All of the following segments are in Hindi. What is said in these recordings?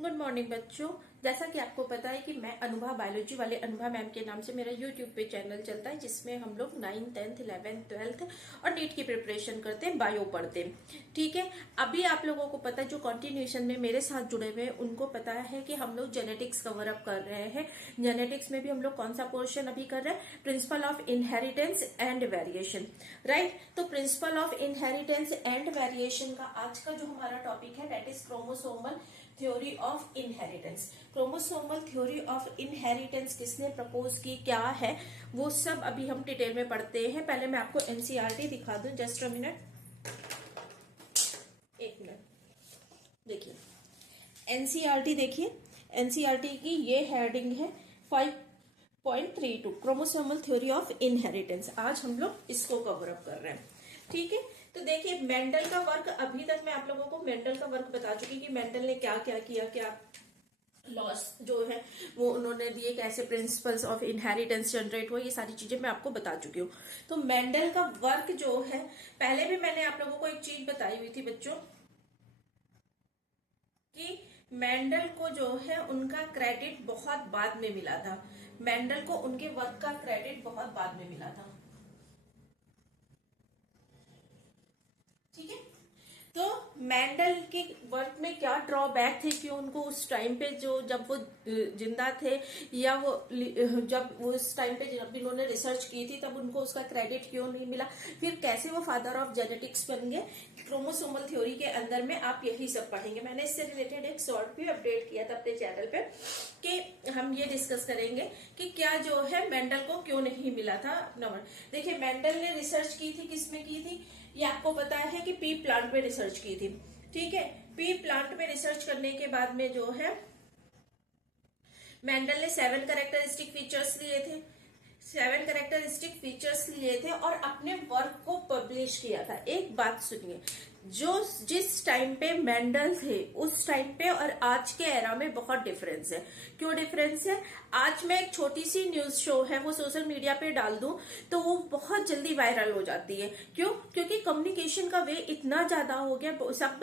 गुड मॉर्निंग बच्चों। जैसा कि आपको पता है कि मैं अनुभा बायोलॉजी वाले अनुभा मैम के नाम से मेरा यूट्यूब पे चैनल चलता है, जिसमें हम लोग 9th 10th 11th 12th और नीट की प्रिपरेशन करते हैं, बायो पढ़ते हैं। ठीक है, अभी आप लोगों को पता है, जो कंटिन्यूएशन में मेरे साथ जुड़े हुए हैं उनको पता है कि हम लोग जेनेटिक्स कवर अप कर रहे हैं। जेनेटिक्स में भी हम लोग कौन सा पोर्शन अभी कर रहे हैं? Principle of inheritance and variation. Right, तो principle of inheritance and variation का आज का जो हमारा टॉपिक है that is chromosomal theory of inheritance. Chromosomal theory of inheritance किसने प्रपोज की, क्या है, वो सब अभी हम डिटेल में पढ़ते हैं। पहले मैं आपको एनसीईआरटी दिखा दूं, जस्ट अ मिनट, एक मिनट। देखिए एनसीईआरटी, देखिए एनसीईआरटी की ये हेडिंग है 5.32 क्रोमोसोमल थ्योरी ऑफ इनहेरिटेंस। आज हम लोग इसको कवर अप कर रहे हैं। ठीक है, तो देखिए मेंडल का वर्क, अभी तक मैं आप लोगों को मेंडल का वर्क बता चुकी कि मेंडल ने क्या क्या किया, क्या लॉस जो है वो उन्होंने दिए, कैसे प्रिंसिपल्स ऑफ इनहेरिटेंस जनरेट हुआ, ये सारी चीजें मैं आपको बता चुकी हूँ। तो मेंडल का वर्क जो है, पहले भी मैंने आप लोगों को एक चीज बताई हुई थी बच्चों कि मेंडल को जो है उनका क्रेडिट बहुत बाद में मिला था। मेंडल को उनके वर्क का क्रेडिट बहुत बाद में मिला था। ठीक है, तो मेंडल के वर्क में क्या ड्रॉबैक थे, क्यों उनको उस टाइम पे, जो जब वो जिंदा थे या वो जब वो उस टाइम पे जब इन्होंने रिसर्च की थी तब उनको उसका क्रेडिट क्यों नहीं मिला, फिर कैसे वो फादर ऑफ जेनेटिक्स बन गए, क्रोमोसोमल थ्योरी के अंदर में आप यही सब पढ़ेंगे। मैंने इससे रिलेटेड एक शॉर्ट भी अपडेट किया था अपने चैनल पे कि हम ये डिस्कस करेंगे कि क्या जो है मेंडल को क्यों नहीं मिला था नंबर। देखिए मेंडल ने रिसर्च की थी, किसमें की थी, ये आपको पता है कि पी प्लांट पे रिसर्च की थी। ठीक है, पी प्लांट पे रिसर्च करने के बाद में जो है मेंडल ने 7 कैरेक्टरिस्टिक फीचर्स लिए थे, 7 कैरेक्टरिस्टिक फीचर्स लिए थे और अपने वर्क को पब्लिश किया था। एक बात सुनिए, जो जिस टाइम पे मेंडल थे उस टाइम पे और आज के एरा में बहुत डिफरेंस है। क्यों डिफरेंस है? आज मैं एक छोटी सी न्यूज शो है वो सोशल मीडिया पे डाल दूं तो वो बहुत जल्दी वायरल हो जाती है। क्यों? क्योंकि कम्युनिकेशन का वे इतना ज्यादा हो गया। सब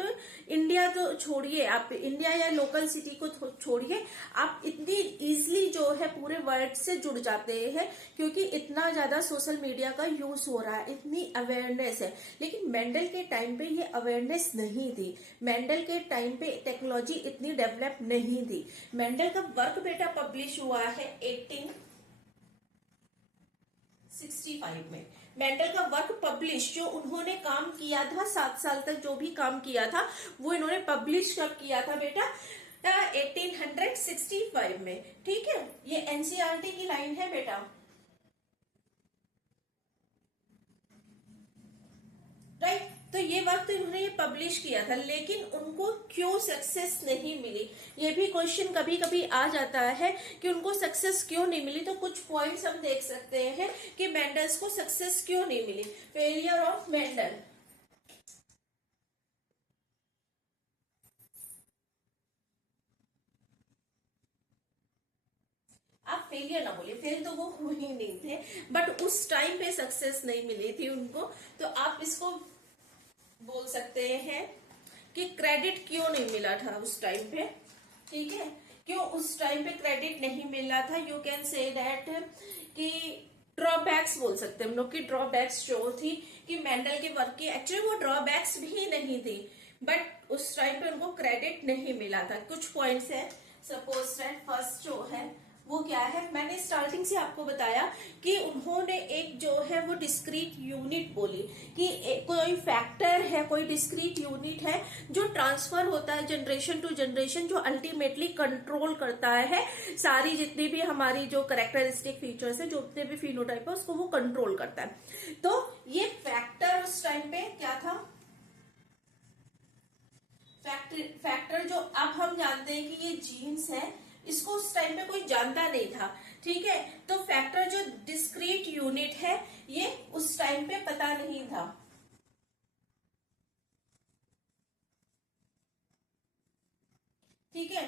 इंडिया तो छोड़िए, आप इंडिया या लोकल सिटी को छोड़िए, आप इतनी इजीली जो है पूरे वर्ल्ड से जुड़ जाते हैं क्योंकि इतना ज्यादा सोशल मीडिया का यूज हो रहा है, इतनी अवेयरनेस है। लेकिन मेंडल के टाइम पे ये अवेयरनेस नहीं थी। मेंडल के टाइम पे टेक्नोलॉजी इतनी डेवलप नहीं थी। मेंडल का वर्क बेटा पब्लिश हुआ है 1865 में। मेंडल का वर्क पब्लिश, जो उन्होंने काम किया था 7 साल तक जो भी काम किया था वो इन्होंने पब्लिश कब किया था बेटा? 1865 में। ठीक है, ये एनसीईआरटी की लाइन है बेटा। राइट, तो ये वक्त इन्होंने ये पब्लिश किया था, लेकिन उनको क्यों सक्सेस नहीं मिली, ये भी क्वेश्चन कभी कभी आ जाता है कि उनको सक्सेस क्यों नहीं मिली। तो कुछ पॉइंट्स हम देख सकते हैं कि मेंडल्स को सक्सेस क्यों नहीं मिली। फेलियर ऑफ मेंडल, आप फेलियर ना बोलिए, फेल तो वो हुए ही नहीं थे, बट उस टाइम पे सक्सेस नहीं मिली थी उनको। तो आप इसको बोल सकते हैं कि क्रेडिट क्यों नहीं मिला था उस टाइम पे। ठीक है, क्यों उस टाइम पे क्रेडिट नहीं मिला था? यू कैन से दैट कि ड्रॉबैक्स बोल सकते हैं हम लोग की ड्रॉबैक्स जो थी कि मेंडल के वर्क की एक्चुअली वो ड्रॉबैक्स भी नहीं थी, बट उस टाइम पे उनको क्रेडिट नहीं मिला था। कुछ पॉइंट्स है, सपोज दैट फर्स्ट जो है वो क्या है, मैंने स्टार्टिंग से आपको बताया कि उन्होंने एक जो है वो डिस्क्रीट यूनिट बोली कि कोई फैक्टर है, कोई डिस्क्रीट यूनिट है जो ट्रांसफर होता है जनरेशन टू जनरेशन, जो अल्टीमेटली कंट्रोल करता है सारी जितनी भी हमारी जो कैरेक्टरिस्टिक फीचर्स है, जो जितने भी फिनोटाइप है उसको वो कंट्रोल करता है। तो ये फैक्टर उस टाइम पे क्या था? फैक्टर जो अब हम जानते हैं कि ये जीन्स है, इसको उस टाइम पे कोई जानता नहीं था। ठीक है, तो फैक्टर जो डिस्क्रीट यूनिट है ये उस टाइम पे पता नहीं था। ठीक है,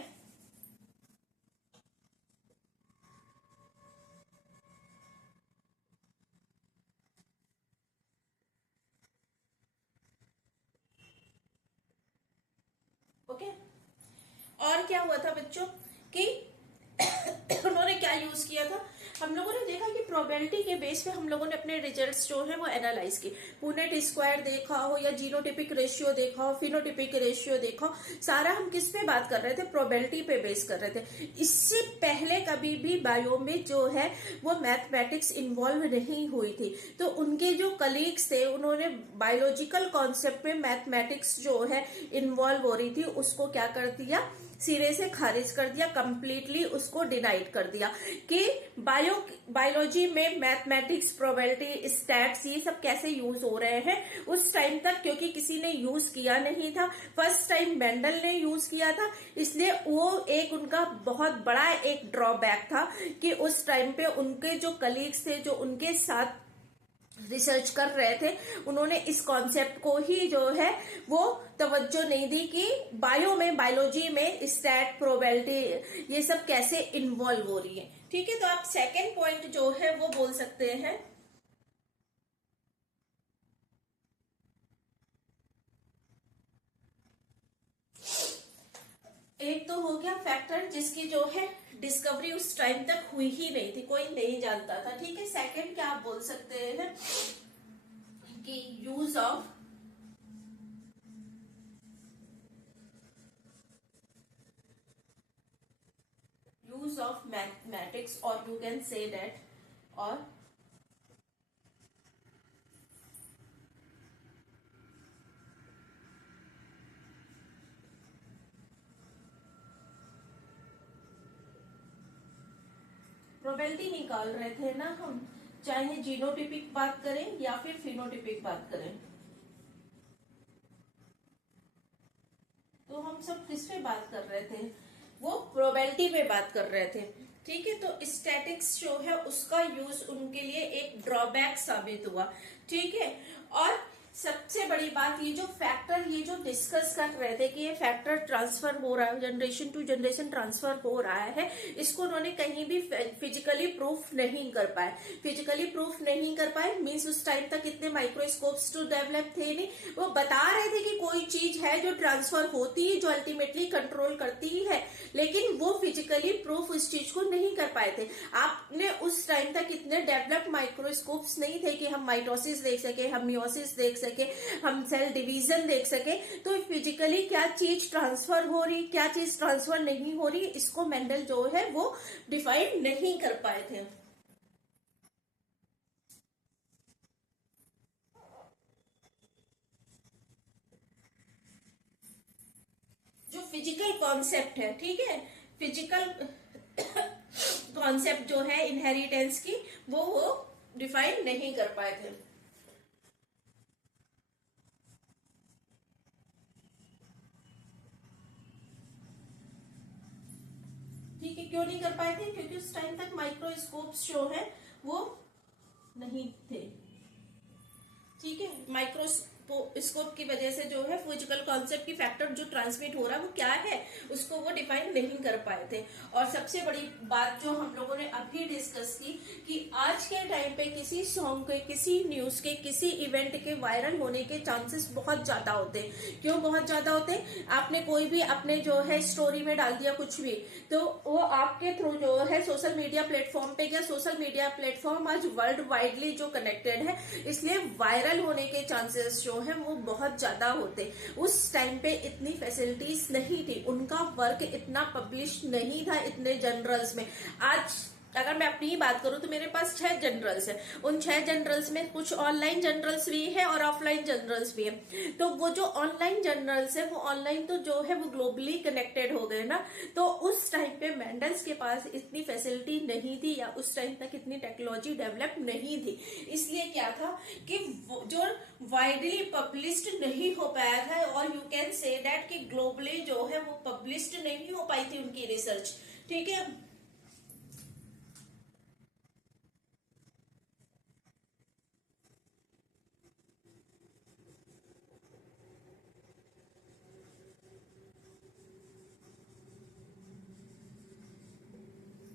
ओके। और क्या हुआ था बच्चों कि उन्होंने क्या यूज किया था, हम लोगों ने देखा कि प्रोबेबिलिटी के बेस पे हम लोगों ने अपने रिजल्ट्स जो है वो एनालाइज किए। पुनेट स्क्वायर देखा हो या जीनोटिपिक रेशियो देखा हो, फिनोटिपिक रेशियो देखा हो, सारा हम किस पे बात कर रहे थे, प्रोबेबिलिटी पे बेस कर रहे थे। इससे पहले कभी भी बायो में जो है वो मैथमेटिक्स इन्वॉल्व नहीं हुई थी। तो उनके जो कलीग्स थे उन्होंने बायोलॉजिकल कॉन्सेप्ट में मैथमेटिक्स जो है इन्वॉल्व हो रही थी उसको क्या कर दिया, सिरे से खारिज कर दिया, कंप्लीटली उसको डिनाइड कर दिया कि बायोलॉजी में मैथमेटिक्स, प्रोबेबिलिटी, स्टैट्स ये सब कैसे यूज हो रहे हैं उस टाइम तक, क्योंकि किसी ने यूज किया नहीं था। फर्स्ट टाइम मेंडल ने यूज किया था, इसलिए वो एक उनका बहुत बड़ा एक ड्रॉबैक था कि उस टाइम पे उनके जो कलीग्स थे जो उनके साथ रिसर्च कर रहे थे उन्होंने इस कॉन्सेप्ट को ही जो है वो तवज्जो नहीं दी कि बायो में, बायोलॉजी में स्टैट, प्रोबेबिलिटी ये सब कैसे इन्वॉल्व हो रही है। ठीक है, तो आप सेकेंड पॉइंट जो है वो बोल सकते हैं। एक तो हो गया फैक्टर जिसकी जो है डिस्कवरी उस टाइम तक हुई ही नहीं थी, कोई नहीं जानता था। ठीक है, सेकंड क्या आप बोल सकते हैं कि यूज ऑफ मैथमेटिक्स, और यू कैन से दैट, और प्रोबेबिलिटी निकाल रहे थे ना हम, चाहे जीनोटिपिक बात करें या फिर फिनोटिपिक बात करें, तो हम सब किस पे बात कर रहे थे, वो प्रोबेबिलिटी पे बात कर रहे थे। ठीक है, तो स्टैटिक्स जो है उसका यूज उनके लिए एक ड्रॉबैक साबित हुआ। ठीक है, और सबसे बड़ी बात ये जो फैक्टर, ये जो डिस्कस कर रहे थे कि ये फैक्टर ट्रांसफर हो रहा है, जनरेशन टू जनरेशन ट्रांसफर हो रहा है, इसको उन्होंने कहीं भी फिजिकली प्रूफ नहीं कर पाए। फिजिकली प्रूफ नहीं कर पाए मीन्स उस टाइम तक इतने माइक्रोस्कोप्स तो डेवलप थे नहीं। वो बता रहे थे कि कोई चीज है जो ट्रांसफर होती है, जो अल्टीमेटली कंट्रोल करती ही है, लेकिन वो फिजिकली प्रूफ उस चीज को नहीं कर पाए थे। आपने उस टाइम तक इतने डेवलप्ड माइक्रोस्कोप्स नहीं थे कि हम माइटोसिस देख सके, हम मियोसिस देख सके, हम सेल डिवीजन देख सके। तो फिजिकली क्या चीज ट्रांसफर हो रही, क्या चीज ट्रांसफर नहीं हो रही, इसको मेंडल जो है वो डिफाइन नहीं कर पाए थे। जो फिजिकल कॉन्सेप्ट है, ठीक है, फिजिकल कॉन्सेप्ट जो है इनहेरिटेंस की, वो डिफाइन नहीं कर पाए थे। ठीक है, क्यों नहीं कर पाए थे, क्योंकि उस टाइम तक माइक्रोस्कोप्स जो है वो नहीं थे। ठीक है, माइक्रोस्कोप की वजह से जो है फिजिकल कॉन्सेप्ट की फैक्टर जो ट्रांसमिट हो रहा है वो क्या है उसको वो डिफाइन नहीं कर पाए थे। और सबसे बड़ी बात जो हम लोगों ने अभी डिस्कस की कि आज के टाइम पे किसी सॉन्ग के, किसी न्यूज के, किसी इवेंट के वायरल होने के चांसेस बहुत ज्यादा होते हैं। क्यों बहुत ज्यादा होते हैं, आपने कोई भी अपने जो है स्टोरी में डाल दिया कुछ भी, तो वो आपके थ्रू जो है सोशल मीडिया प्लेटफॉर्म पे, या सोशल मीडिया प्लेटफॉर्म आज वर्ल्ड वाइडली जो कनेक्टेड है, इसलिए वायरल होने के चांसेस जो है वो बहुत ज्यादा होते। उस टाइम पे इतनी फैसिलिटीज नहीं थी, उनका वर्क इतना पब्लिश नहीं था इतने जर्नल्स में। आज अगर मैं अपनी ही बात करूं तो मेरे पास 6 जनरल्स है, उन 6 जनरल्स में कुछ ऑनलाइन जनरल्स भी है और ऑफलाइन जनरल्स भी है। तो वो जो ऑनलाइन जनरल्स है वो ऑनलाइन तो जो है वो ग्लोबली कनेक्टेड हो गए ना, तो उस टाइम पे मेंडल्स के पास इतनी फैसिलिटी नहीं थी या उस टाइम तक इतनी टेक्नोलॉजी डेवलप नहीं थी। इसलिए क्या था कि जो वाइडली पब्लिश्ड नहीं हो पाया था, और यू कैन से दैट कि ग्लोबली जो है वो पब्लिश्ड नहीं हो पाई थी उनकी रिसर्च। ठीक है,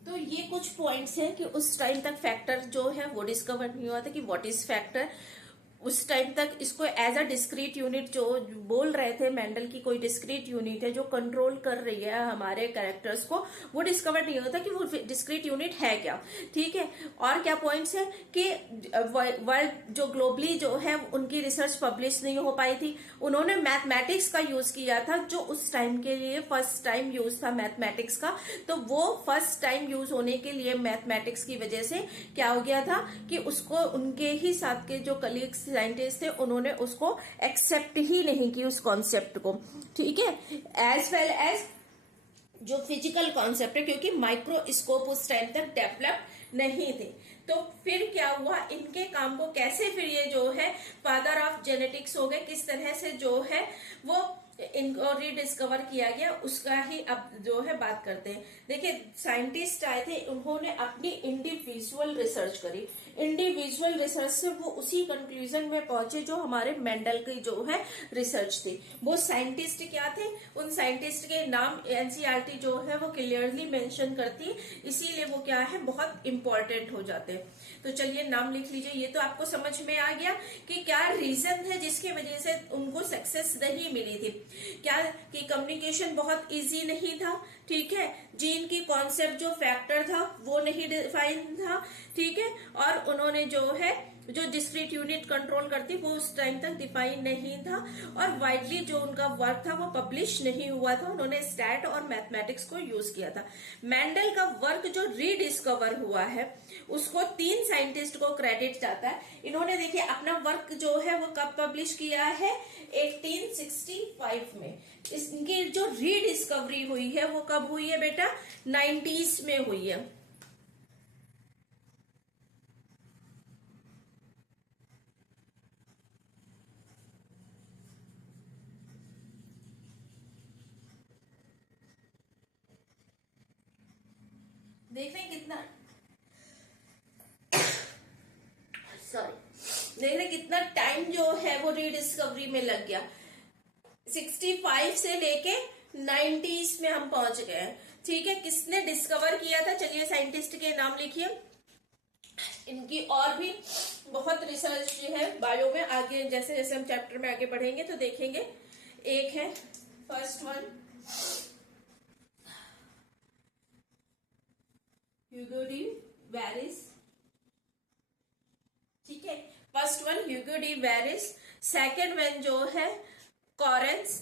तो ये कुछ पॉइंट्स हैं कि उस टाइम तक फैक्टर जो है वो डिस्कवर नहीं हुआ था कि व्हाट इज फैक्टर। उस टाइम तक इसको एज अ डिस्क्रीट यूनिट जो बोल रहे थे मेंडल की कोई डिस्क्रीट यूनिट है जो कंट्रोल कर रही है हमारे कैरेक्टर्स को, वो डिस्कवर नहीं होता कि वो डिस्क्रीट यूनिट है क्या। ठीक है, और क्या पॉइंट्स है कि वर्ल्ड जो ग्लोबली जो है उनकी रिसर्च पब्लिश नहीं हो पाई थी। उन्होंने मैथमेटिक्स का यूज किया था जो उस टाइम के लिए फर्स्ट टाइम यूज था मैथमेटिक्स का। तो वो फर्स्ट टाइम यूज होने के लिए मैथमेटिक्स की वजह से क्या हो गया था कि उसको उनके ही साथ के जो कलीग्स साइंटिस्ट थे उन्होंने उसको एक्सेप्ट ही नहीं की उस कॉन्सेप्ट को। ठीक है, एज वेल एज जो फिजिकल कॉन्सेप्ट है, क्योंकि माइक्रोस्कोप उस टाइम तक डेवलप नहीं थे। तो फिर क्या हुआ, इनके काम को कैसे फिर ये जो है फादर ऑफ जेनेटिक्स हो गए, किस तरह से जो है वो इनको रिडिस्कवर किया गया, उसका ही अब जो है बात करते हैं। देखिए साइंटिस्ट आए थे, उन्होंने अपनी इंडिविजुअल रिसर्च करी, इंडिविजुअल रिसर्च से वो उसी कंक्लूजन में पहुंचे जो हमारे मेंडल की जो है रिसर्च थी। वो साइंटिस्ट क्या थे, उन साइंटिस्ट के नाम एनसीईआरटी जो है वो क्लियरली मेंशन करती है, इसीलिए वो क्या है बहुत इंपॉर्टेंट हो जाते हैं। तो चलिए नाम लिख लीजिए। ये तो आपको समझ में आ गया कि क्या रीजन है जिसकी वजह से उनको सक्सेस नहीं मिली थी। क्या कि कम्युनिकेशन बहुत इजी नहीं था। ठीक है, जीन की कॉन्सेप्ट जो फैक्टर था वो नहीं डिफाइन था। ठीक है, और उन्होंने जो है जो डिस्क्रीट यूनिट कंट्रोल करती वो उस टाइम तक डिफाइन नहीं था, और वाइडली जो उनका वर्क था वो पब्लिश नहीं हुआ था। उन्होंने स्टैट और मैथमेटिक्स को यूज किया था। मेंडल का वर्क जो रीडिस्कवर हुआ है उसको 3 साइंटिस्ट को क्रेडिट जाता है। इन्होंने देखिए अपना वर्क जो है वो कब पब्लिश किया है, 1865 में। इनकी जो रीडिस्कवरी हुई है वो कब हुई है बेटा, 90s में हुई है। देख रहे हैं कितना, सॉरी, देख रहे कितना टाइम जो है वो रीडिस्कवरी में लग गया। 65 से लेके 90s में हम पहुंच गए हैं। ठीक है, किसने डिस्कवर किया था, चलिए साइंटिस्ट के नाम लिखिए। इनकी और भी बहुत रिसर्च है बायो में, आगे जैसे जैसे हम चैप्टर में आगे बढ़ेंगे तो देखेंगे। एक है first one Hugo de Vries. ठीक है, first one Hugo de Vries, second one जो है कॉरेंस,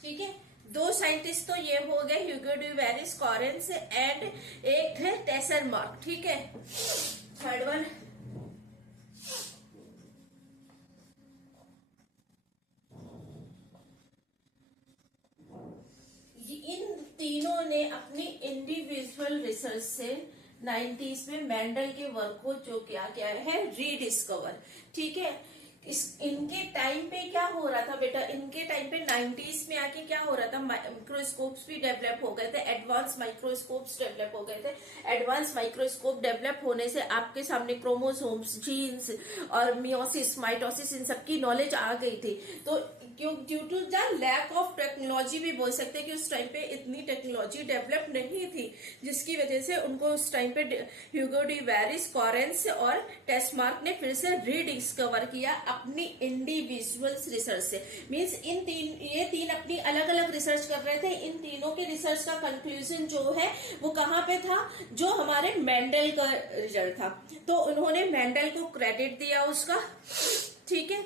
ठीक है। 2 साइंटिस्ट तो ये हो गए, Hugo de Vries, Correns and एक है टेसर मार्क। ठीक है, थर्ड वन इन तीनों ने अपनी इंडिविजुअल रिसर्च से 90s में मेंडल के वर्क को जो क्या क्या है रीडिस्कवर। ठीक है, इनके टाइम पे क्या हो रहा था बेटा, इनके टाइम पे 90s में आके क्या हो रहा था, माइक्रोस्कोप्स भी डेवलप हो गए थे, एडवांस माइक्रोस्कोप्स डेवलप हो गए थे। एडवांस माइक्रोस्कोप डेवलप होने से आपके सामने क्रोमोसोम्स, जीन्स और मियोसिस, माइटोसिस, इन सबकी नॉलेज आ गई थी। तो क्यों, due to the lack of technology भी बोल सकते हैं कि उस टाइम पे इतनी टेक्नोलॉजी डेवलप नहीं थी, जिसकी वजह से उनको उस टाइम पे ह्यूगो डी वेरिस, कॉरेंस और टेस्मार्क ने फिर से रीडिस्कवर किया अपनी इंडिविजुअल रिसर्च से। मींस ये तीन अपनी अलग अलग रिसर्च कर रहे थे। इन तीनों के रिसर्च का कंक्लूजन जो है वो कहाँ पे था, जो हमारे मेंडल का रिजल्ट था। तो उन्होंने मेंडल को क्रेडिट दिया उसका। ठीक है,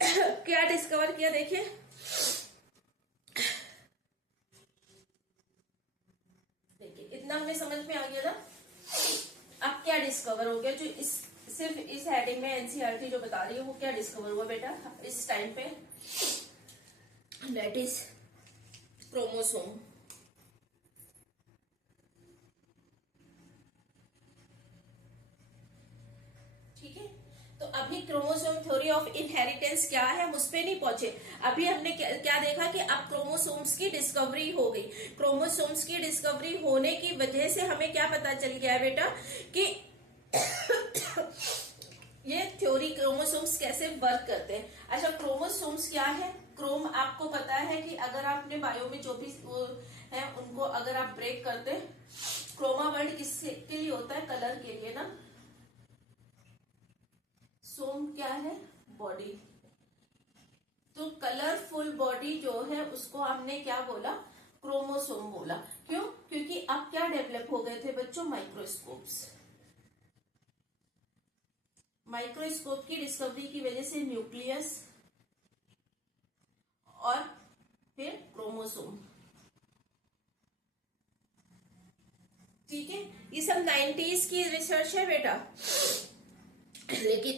क्या डिस्कवर किया देखिए, इतना हमें समझ में आ गया था। अब क्या डिस्कवर हो गया, जो सिर्फ इस हेडिंग में एनसीईआरटी जो बता रही है वो क्या डिस्कवर हुआ बेटा इस टाइम पे, दैट इज क्रोमोसोम। ठीक है, तो अभी क्रोमोसोम थ्योरी ऑफ इनहेरिटेंस क्या है हम उस पर नहीं पहुंचे। अभी हमने क्या देखा कि अब क्रोमोसोम्स की डिस्कवरी हो गई। क्रोमोसोम्स की डिस्कवरी होने की वजह से हमें क्या पता चल गया है बेटा कि ये थ्योरी क्रोमोसोम्स कैसे वर्क करते हैं। अच्छा, क्रोमोसोम्स क्या है? क्रोम आपको पता है कि अगर आपने बायो में जो भी वो है उनको अगर आप ब्रेक करते, क्रोमा वर्ड किसके के लिए होता है? कलर के लिए ना। सोम क्या है? बॉडी। तो कलरफुल बॉडी जो है उसको हमने क्या बोला? क्रोमोसोम बोला। क्यों? क्योंकि अब क्या डेवलप हो गए थे बच्चों? माइक्रोस्कोप्स। माइक्रोस्कोप की डिस्कवरी की वजह से न्यूक्लियस और फिर क्रोमोसोम। ठीक है, ये सब 90s की रिसर्च है बेटा, लेकिन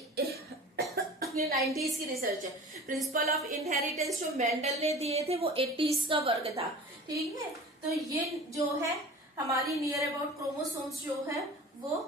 ये 90s की रिसर्च है। प्रिंसिपल ऑफ इनहेरिटेंस जो मेंडल ने दिए थे वो 80s का वर्क था। ठीक है, तो ये जो है हमारी नियर अबाउट क्रोमोसोम्स जो है वो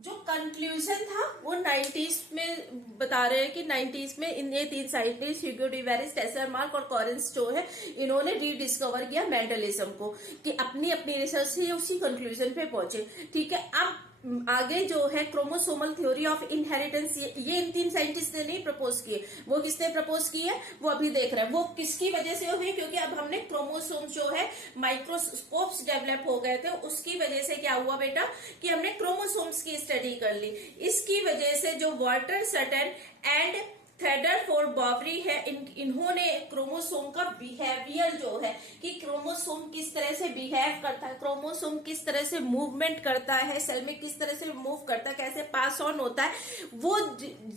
जो कंक्लूजन था वो 90s में बता रहे हैं कि 90s में इन ये तीन साइंटिस्ट ह्यूगो डिवेरिस, टेसरमार्क और कॉरेंस जो है इन्होंने रीडिस्कवर किया मेंडलिज्म को, कि अपनी अपनी रिसर्च से उसी कंक्लूजन पे पहुंचे। ठीक है, अब आगे जो है क्रोमोसोमल थ्योरी ऑफ इनहेरिटेंस, ये इन तीन साइंटिस्ट ने नहीं प्रपोज किए, वो किसने प्रपोज की है वो अभी देख रहे हैं। वो किसकी वजह से हुई? क्योंकि अब हमने क्रोमोसोम जो है माइक्रोस्कोप्स डेवलप हो गए थे, उसकी वजह से क्या हुआ बेटा कि हमने क्रोमोसोम्स की स्टडी कर ली। इसकी वजह से जो वॉल्टर सटन एंड थेडरफोर्ड बॉवरी है, इन्होंने क्रोमोसोम का बिहेवियर जो है कि क्रोमोसोम किस तरह से बिहेव करता है, क्रोमोसोम किस तरह से मूवमेंट करता है, सेल में किस तरह से मूव करता है, कैसे पास ऑन होता है, वो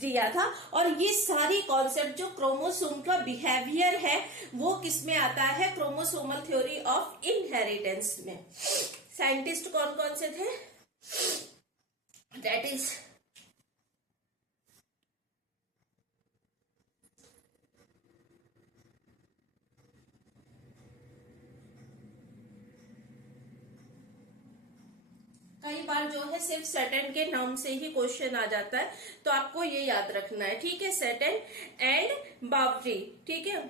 दिया था। और ये सारी कॉन्सेप्ट जो क्रोमोसोम का बिहेवियर है वो किस में आता है? क्रोमोसोमल थ्योरी ऑफ इनहेरिटेंस में। साइंटिस्ट कौन कौन से थे? दैट इज कई बार जो है सिर्फ सटन के नाम से ही क्वेश्चन आ जाता है, तो आपको ये याद रखना है। ठीक है, सटन एंड बावरी। ठीक है,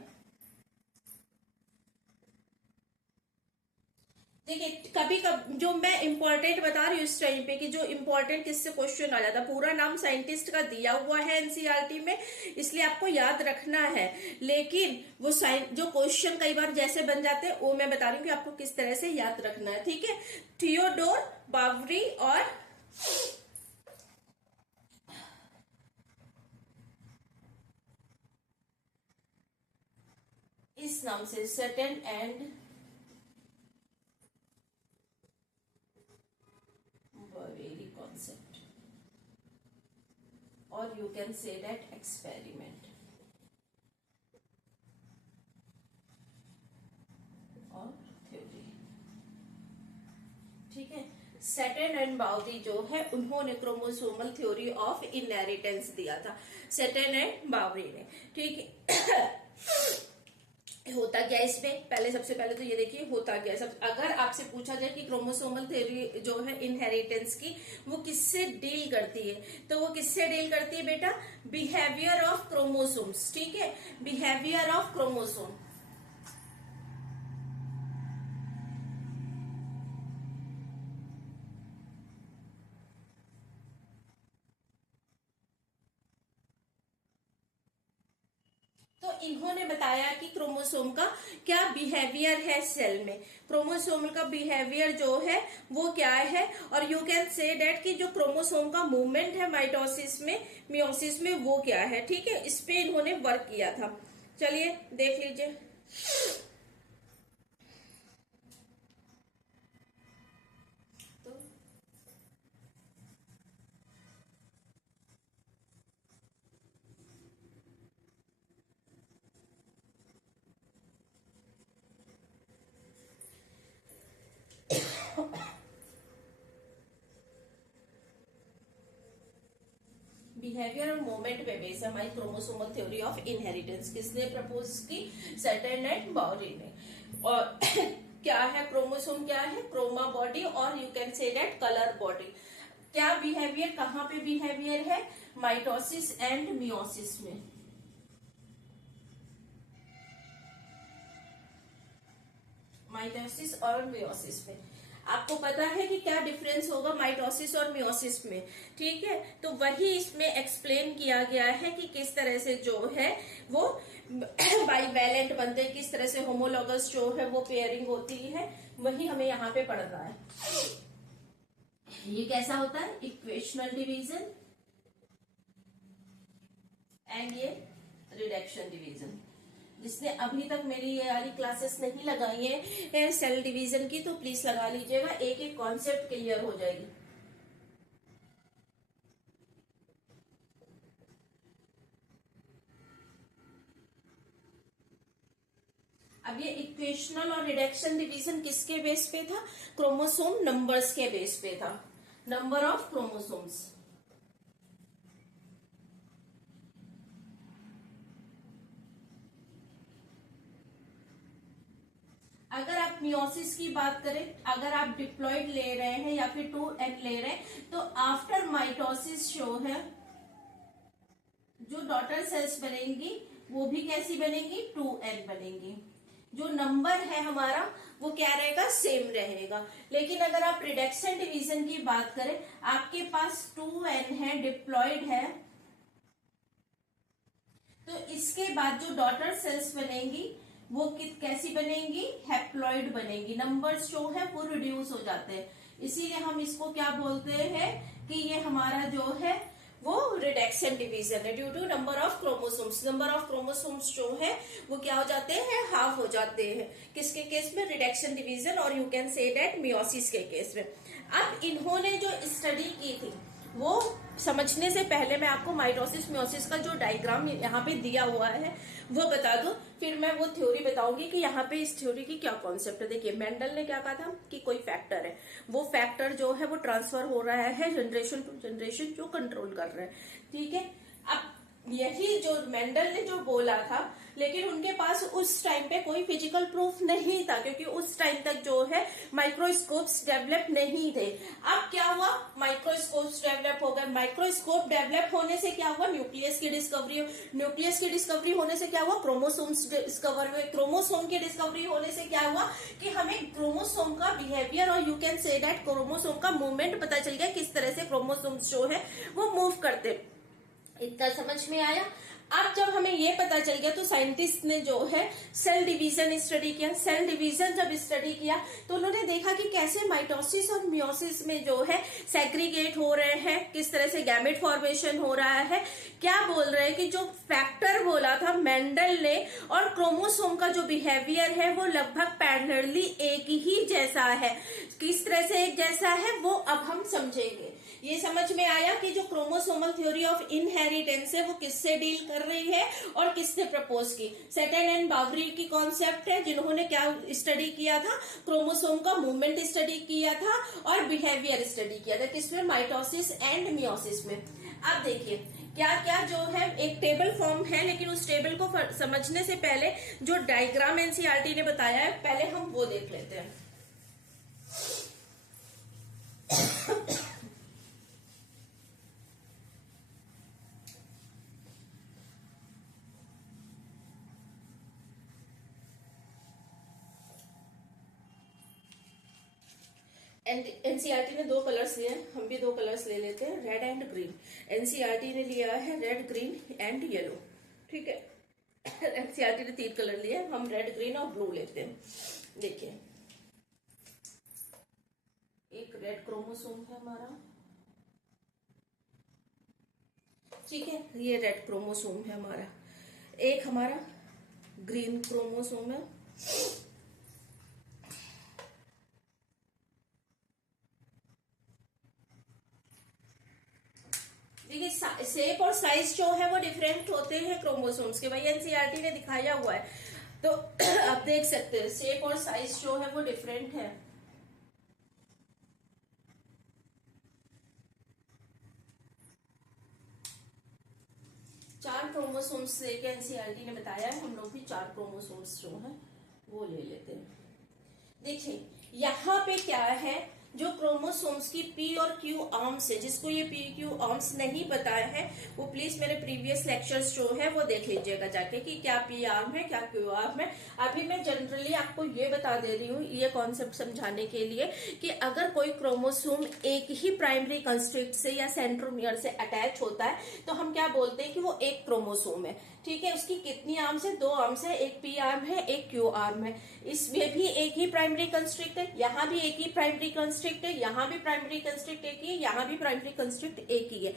देखिए कभी कभी जो मैं इंपॉर्टेंट बता रही हूँ इस टाइम पे कि जो इंपॉर्टेंट किससे क्वेश्चन आ जाता है, पूरा नाम साइंटिस्ट का दिया हुआ है एनसीईआरटी में, इसलिए आपको याद रखना है। लेकिन वो जो क्वेश्चन कई बार जैसे बन जाते हैं वो मैं बता रही हूँ कि आपको किस तरह से याद रखना है। ठीक है, थियोडोर बावरी और इस नाम से Sutton and Baveri concept, or you can say that experiment or theory। ठीक है, सटन एंड बावरी जो है उन्होंने क्रोमोसोमल थ्योरी ऑफ इनहेरिटेंस दिया था, सटन एंड बावरी ने। ठीक है, होता क्या इसमें? पहले सबसे पहले तो ये देखिए होता क्या है। सब अगर आपसे पूछा जाए कि क्रोमोसोमल थ्योरी जो है इनहेरिटेंस की वो किससे डील करती है, तो वो किससे डील करती है बेटा? Behaviour of chromosomes. ठीक है, बिहेवियर ऑफ क्रोमोसोम। तो इन्होंने बताया कि क्रोमोसोम का क्या बिहेवियर है सेल में, क्रोमोसोम का बिहेवियर जो है वो क्या है। और यू कैन से डेट कि जो क्रोमोसोम का मूवमेंट है माइटोसिस में, मियोसिस में, वो क्या है। ठीक है, इस पे इन्होंने वर्क किया था। चलिए देख लीजिए। तो बिहेवियर और मूवमेंट पे बेस है हमारी क्रोमोसोमल थ्योरी ऑफ इनहेरिटेंस। किसने प्रपोज की? सटन एंड बावरी ने। और क्या है क्रोमोसोम? क्या है? क्रोमा बॉडी और you can say that colour body. क्या बिहेवियर, कहाँ पे बिहेवियर है? माइटोसिस एंड मियोसिस में। माइटोसिस और मियोसिस में। आपको पता है कि क्या डिफरेंस होगा माइटोसिस और मियोसिस में, ठीक है। तो वही इसमें एक्सप्लेन किया गया है कि किस तरह से जो है वो बाइवैलेंट बनते हैं, किस तरह से होमोलॉगस जो है वो पेयरिंग होती है, वही हमें यहाँ पे पढ़ना है। ये कैसा होता है, इक्वेशनल डिवीजन एंड ये रिडक्शन डिवीजन। जिसने अभी तक मेरी ये वाली क्लासेस नहीं लगाई है सेल डिवीजन की, तो प्लीज लगा लीजिएगा, एक एक कॉन्सेप्ट क्लियर हो जाएगी। अब ये इक्वेशनल और रिडक्शन डिवीजन किसके बेस पे था, क्रोमोसोम नंबर्स के बेस पे था, नंबर ऑफ क्रोमोसोम्स। अगर आप मियोसिस की बात करें, अगर आप डिप्लॉइड ले रहे हैं या फिर 2n ले रहे हैं, तो आफ्टर माइटोसिस जो है जो डॉटर सेल्स बनेंगी वो भी कैसी बनेंगी, 2n बनेंगी। जो नंबर है हमारा वो क्या रहेगा, सेम रहेगा। लेकिन अगर आप रिडक्शन डिवीजन की बात करें, आपके पास 2n है, डिप्लॉइड है, तो इसके बाद जो डॉटर सेल्स बनेंगी वो कैसी बनेंगी, हैप्लॉइड बनेंगी। नंबर्स जो है वो रिड्यूस हो जाते हैं, इसीलिए हम इसको क्या बोलते हैं कि ये हमारा जो है वो रिडक्शन डिवीजन है, due to number of chromosomes. Number of chromosomes जो है वो क्या हो जाते हैं, हाफ हो जाते हैं। किसके केस में, रिडक्शन डिवीजन, और you can say that meiosis के केस में। अब इन्होंने जो स्टडी की थी वो समझने से पहले मैं आपको माइटोसिस मियोसिस का जो डायग्राम यहाँ पे दिया हुआ है वो बता दूं, फिर मैं वो थ्योरी बताऊंगी कि यहाँ पे इस थ्योरी की क्या कॉन्सेप्ट है। देखिए मेंडल ने क्या कहा था कि कोई फैक्टर है, वो फैक्टर जो है वो ट्रांसफर हो रहा है जनरेशन टू जनरेशन, जो कंट्रोल कर रहे हैं, ठीक है। अब यही जो मेंडल ने जो बोला था, लेकिन उनके पास उस टाइम पे कोई फिजिकल प्रूफ नहीं था, क्योंकि उस टाइम तक जो है माइक्रोस्कोप्स डेवलप नहीं थे। अब क्या हुआ, माइक्रोस्कोप्स डेवलप हो गए। माइक्रोस्कोप डेवलप होने से क्या हुआ, न्यूक्लियस की डिस्कवरी। न्यूक्लियस की डिस्कवरी होने से क्या हुआ, क्रोमोसोम्स डिस्कवर हुए। क्रोमोसोम की डिस्कवरी होने से क्या हुआ कि हमें क्रोमोसोम का बिहेवियर और you can say that chromosome का मूवमेंट पता चल गया, किस तरह से क्रोमोसोम्स जो है वो मूव करते। इतना समझ में आया। अब जब हमें ये पता चल गया तो साइंटिस्ट ने जो है सेल डिवीजन स्टडी किया। सेल डिवीजन जब स्टडी किया तो उन्होंने देखा कि कैसे माइटोसिस और मियोसिस में जो है सेग्रीगेट हो रहे हैं, किस तरह से गैमेट फॉर्मेशन हो रहा है। क्या बोल रहे हैं कि जो फैक्टर बोला था मेंडल ने और क्रोमोसोम का जो बिहेवियर है वो लगभग पैरेलली एक ही जैसा है। किस तरह से एक जैसा है वो अब हम समझेंगे। ये समझ में आया कि जो क्रोमोसोमल थ्योरी ऑफ इनहेरिटेंस है वो किससे डील कर रही है और किसने प्रपोज की। सेटन एंड बावरी की कॉन्सेप्ट है, जिन्होंने क्या स्टडी किया था, क्रोमोसोम का मूवमेंट स्टडी किया था और बिहेवियर स्टडी किया था, किसमें, माइटोसिस एंड मियोसिस में। अब देखिए क्या क्या जो है एक टेबल फॉर्म है, लेकिन उस टेबल को समझने से पहले जो डायग्राम एनसीईआरटी ने बताया है पहले हम वो देख लेते हैं। एनसीईआरटी ने दो कलर्स लिए, हम भी दो कलर्स ले लेते हैं, रेड एंड ग्रीन। एनसीईआरटी ने लिया है रेड, ग्रीन एंड येलो, ठीक है। एनसीईआरटी ने 3 कलर लिए, हम रेड, ग्रीन और ब्लू लेते हैं। देखिए एक रेड क्रोमोसोम है हमारा, ठीक है, ये रेड क्रोमोसोम है हमारा। एक हमारा ग्रीन क्रोमोसोम है, देखिए शेप और साइज जो है वो डिफरेंट होते हैं क्रोमोसोम्स के, भाई एनसीईआरटी ने दिखाया हुआ है, तो आप देख सकते हैं शेप और साइज जो है वो डिफरेंट है। चार क्रोमोसोम्स लेके एनसीईआरटी ने बताया है, हम लोग भी 4 क्रोमोसोम्स जो है वो ले लेते हैं। देखिए यहाँ पे क्या है जो क्रोमोसोम्स की पी और क्यू आर्म्स है, जिसको ये पी क्यू आर्म्स नहीं पता है वो प्लीज मेरे प्रीवियस लेक्चर्स जो है वो देख लीजिएगा जाके कि क्या पी आर्म है क्या क्यू आर्म है। अभी मैं जनरली आपको ये बता दे रही हूँ ये कॉन्सेप्ट समझाने के लिए कि अगर कोई क्रोमोसोम एक ही प्राइमरी कंस्ट्रिक्ट से या सेंट्रोमियर से अटैच होता है तो हम क्या बोलते हैं कि वो एक क्रोमोसोम है। ठीक है, उसकी कितनी आर्म्स है? 2 आर्म्स है, एक पी आर्म है एक क्यू आर्म है। इसमें भी एक ही प्राइमरी कंस्ट्रिक्ट है, यहाँ भी एक ही प्राइमरी कंस्ट्रिक्ट है, यहाँ भी प्राइमरी कंस्ट्रिक्ट एक ही है, यहाँ भी प्राइमरी कंस्ट्रिक्ट एक ही है।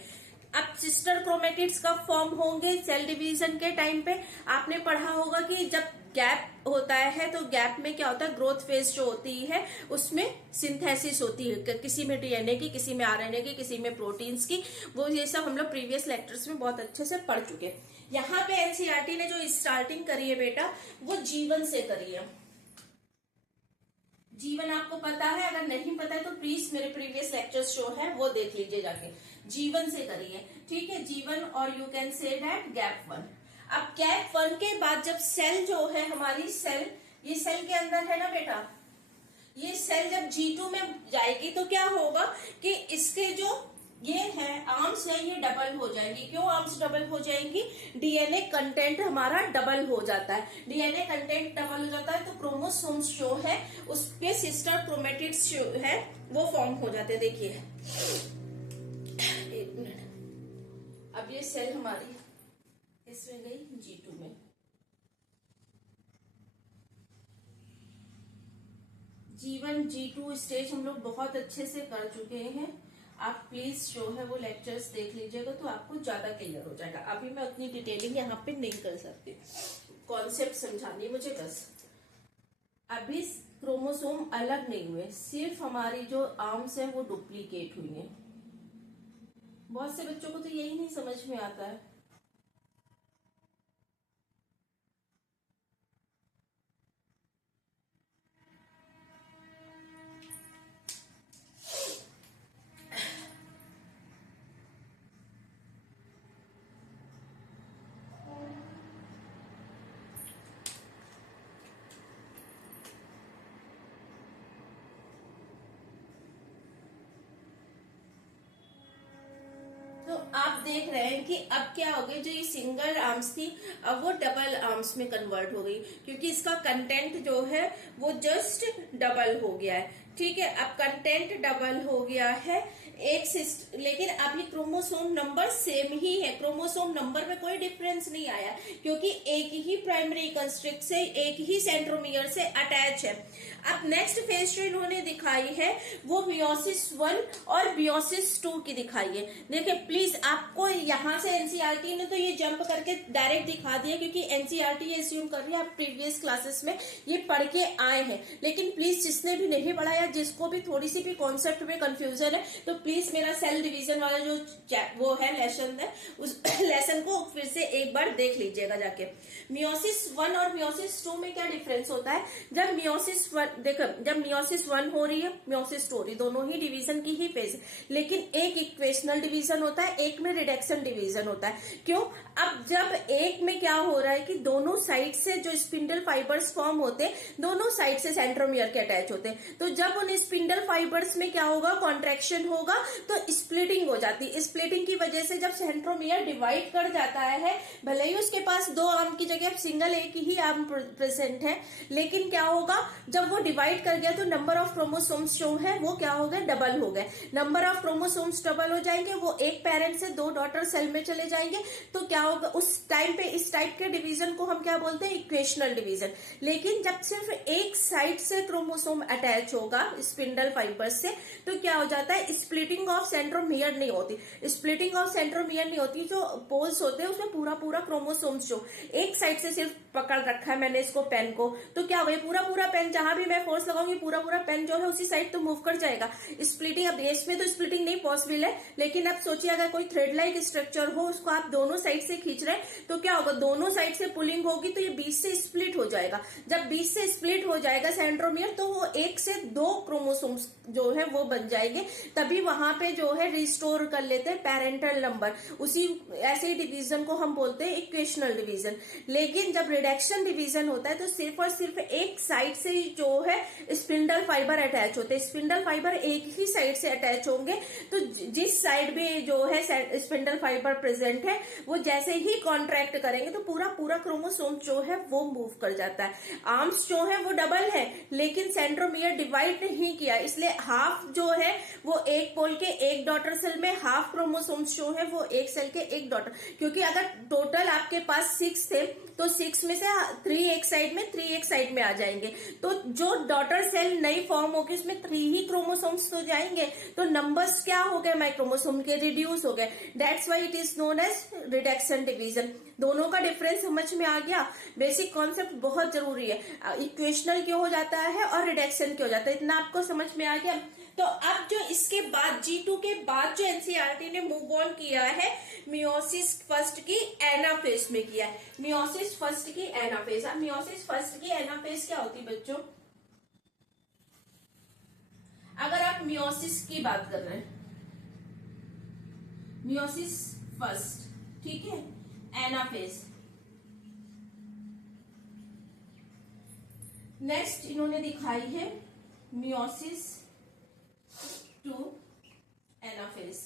अब सिस्टर क्रोमेटिड्स कब फॉर्म होंगे? सेल डिवीजन के टाइम पे। आपने पढ़ा होगा कि जब गैप होता है तो गैप में क्या होता है, ग्रोथ फेज जो होती है उसमें सिंथेसिस होती है, किसी में डीएनए की, किसी में आरएनए की, किसी में प्रोटीन्स की। वो ये सब हम लोग प्रीवियस लेक्चर्स में बहुत अच्छे से पढ़ चुके। यहाँ पे एनसीईआरटी ने जो स्टार्टिंग करी है बेटा वो जीवन से करी है। जीवन आपको पता है? अगर नहीं पता है तो प्लीज मेरे प्रीवियस लेक्चर्स जो है वो देख लीजिए जाके। जीवन से करिए, ठीक है, जीवन, और you can say that gap 1। अब गैप 1 के बाद जब सेल जो है हमारी सेल, ये सेल के अंदर है ना बेटा, ये सेल जब G2 में जाएगी तो क्या होगा कि इसके जो ये है आर्म्स है ये डबल हो जाएंगी। क्यों आर्म्स डबल हो जाएंगी? डीएनए कंटेंट हमारा डबल हो जाता है। डीएनए कंटेंट डबल हो जाता है तो क्रोमोसोम्स जो है उसके सिस्टर क्रोमेटिड्स जो है वो फॉर्म हो जाते हैं। देखिए एक मिनट, अब ये सेल हमारी इसमें गई G2 में, G1 G2 स्टेज हम लोग बहुत अच्छे से कर चुके हैं। आप प्लीज जो है वो लेक्चर्स देख लीजिएगा तो आपको ज्यादा क्लियर हो जाएगा। अभी मैं उतनी डिटेलिंग यहाँ पे नहीं कर सकती, कॉन्सेप्ट समझानी मुझे बस। अभी क्रोमोसोम अलग नहीं हुए, सिर्फ हमारी जो आर्म्स है वो डुप्लीकेट हुई है। बहुत से बच्चों को तो यही नहीं समझ में आता है। तो आप देख रहे हैं कि अब क्या हो गई, जो ये सिंगल आर्म्स थी अब वो डबल आर्म्स में कन्वर्ट हो गई, क्योंकि इसका कंटेंट जो है वो जस्ट डबल हो गया है। ठीक है, अब कंटेंट डबल हो गया है लेकिन अभी क्रोमोसोम नंबर सेम ही है, क्रोमोसोम नंबर में कोई डिफरेंस नहीं आया क्योंकि एक ही प्राइमरी कंस्ट्रिक्ट से एक ही सेंट्रोमियर से अटैच है। अब नेक्स्ट फेज जो इन्होंने दिखाई है वो मियोसिस 1 और मियोसिस 2 की दिखाई है। देखिए प्लीज, आपको यहाँ से एनसीईआरटी ने तो ये जंप करके डायरेक्ट दिखा दिया क्योंकि एनसीईआरटी ये एज्यूम कर रही है आप प्रीवियस क्लासेस में ये पढ़ के आए हैं। लेकिन प्लीज जिसने भी नहीं पढ़ा या जिसको भी थोड़ी सी भी कॉन्सेप्ट में कंफ्यूजन है तो प्लीज मेरा सेल डिवीजन वाला जो वो है लेसन है उस लेसन को फिर से एक बार देख लीजिएगा जाके। मियोसिस 1 और मियोसिस 2 में क्या डिफरेंस होता है? जब मियोसिस 1 देखो, जब मियोसिस 1 हो रही है मियोसिस 2 हो रही, दोनों ही डिवीजन की ही फेज, लेकिन एक इक्वेशनल डिवीजन होता है, एक में रिडक्शन डिवीजन होता है। क्यों? अब जब एक में क्या हो रहा है कि दोनों साइड से जो स्पिंडल फाइबर्स फॉर्म होते हैं दोनों साइड से सेंट्रोमियर के अटैच होते हैं, तो जब उन स्पिंडल फाइबर्स में क्या होगा, कॉन्ट्रैक्शन होगा तो स्प्लिटिंग हो जाती है। स्प्लिटिंग की वजह से जब सेंट्रोमियर डिवाइड कर जाता है, भले ही उसके पास 2 आर्म की जगह सिंगल एक ही आर्म प्रेजेंट है, लेकिन क्या होगा जब वो डिवाइड कर गया तो नंबर ऑफ क्रोमोसोम्स जो है वो क्या हो गए, डबल हो गए। नंबर ऑफ क्रोमोसोम्स डबल हो जाएंगे, वो एक पेरेंट से 2 डॉटर सेल में चले जाएंगे, तो क्या होगा उस टाइम पे इस टाइप के डिवीजन को हम क्या बोलते हैं, इक्वेशनल डिवीजन। लेकिन जब सिर्फ एक साइड से क्रोमोसोम अटैच होगा स्पिंडल फाइबर से तो क्या हो जाता है, स्प्लिटिंग ऑफ सेंट्रोमियर नहीं होती। स्प्लिटिंग ऑफ सेंट्रोमियर नहीं होती, जो पोल्स होते हैं उसमें पूरा पूरा क्रोमोसोम्स जो एक साइड से सिर्फ पकड़ रखा है मैंने इसको पेन को, तो क्या हुआ पूरा पूरा पेन जहां भी मैं फोर्स लगाऊंगी पूरा पूरा पेन जो है उसी साइड तो मूव कर जाएगा। स्प्लिटिंग अब इसमें तो स्प्लिटिंग नहीं पॉसिबल है, लेकिन अब सोचिए अगर कोई थ्रेड लाइक स्ट्रक्चर हो उसको आप दोनों साइड से खींच रहे हैं तो क्या होगा, दोनों साइड से पुलिंग होगी तो ये बीच से स्प्लिट हो जाएगा। जब बीच से स्प्लिट हो जाएगा सेंट्रोमियर तो वो 1 से 2 क्रोमोसोम्स जो है वो बन जाएंगे, तभी वहां पे जो है रिस्टोर कर लेते हैं पेरेंटल नंबर, उसी ऐसे डिवीजन को हम बोलते हैं इक्वेशनल डिवीजन। लेकिन जब रिडक्शन डिवीजन होता है तो सिर्फ और सिर्फ एक साइड से ही जो है स्पिंडल फाइबर अटैच होते हैं, स्पिंडल फाइबर एक ही साइड से अटैच होंगे। तो जिस साइड में जो है स्पिंडल फाइबर प्रेजेंट है वो जैसे ही कॉन्ट्रैक्ट करेंगे तो पूरा पूरा क्रोमोसोम जो है वो मूव कर जाता है। आर्म्स जो है वो डबल है लेकिन सेंट्रोमियर डिवाइड नहीं किया, इसलिए हाफ जो है वो एक पोल के एक डॉटर सेल में, हाफ क्रोमोसोम्स जो है वो एक सेल के एक डॉटर, क्योंकि अगर टोटल आपके पास 6 थे तो 6 में से 3 एक साइड में 3 एक साइड में आ जाएंगे। तो जो डॉटर सेल नई फॉर्म होगी उसमें 3 ही क्रोमोसोम्स तो जाएंगे, तो नंबर्स क्या हो गए माइक्रोमोसोम के, रिड्यूस हो गए। That's why it is known as reduction division. दोनों का डिफरेंस समझ में आ गया। बेसिक कॉन्सेप्ट बहुत जरूरी है, इक्वेशनल क्यों हो जाता है और रिडक्शन क्यों हो जाता है, इतना आपको समझ में आ गया। तो अब जो इसके बाद G2 के बाद जो एनसीईआरटी ने मूव ऑन किया है मियोसिस फर्स्ट की एनाफेज में किया है, मियोसिस फर्स्ट की एनाफेज। अब मियोसिस फर्स्ट की एनाफेज क्या होती है बच्चों, अगर आप मियोसिस की बात कर रहे हैं, मियोसिस फर्स्ट, ठीक है, एनाफेज। नेक्स्ट इन्होंने दिखाई है मियोसिस 2 एनाफेज।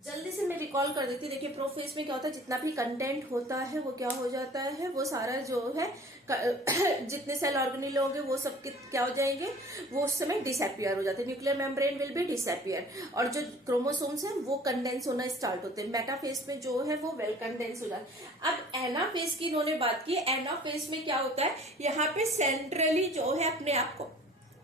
जल्दी से मैं रिकॉल कर देती हूँ। देखिए प्रोफेज में क्या होता है, जितना भी कंटेंट होता है वो क्या हो जाता है, वो सारा जो है जितने सेल ऑर्गेनेल होंगे वो सब क्या हो जाएंगे, वो उस समय डिसअपियर हो जाते हैं। Nuclear membrane will be disappear और जो क्रोमोसोम्स हैं वो कंडेंस होना स्टार्ट होते हैं। मेटाफेज में जो है वो वेल कंडेंस हो जाते हैं। अब एनाफेज की इन्होंने बात की। एनाफेज में क्या होता है, यहाँ पे सेंट्रली जो है अपने आप को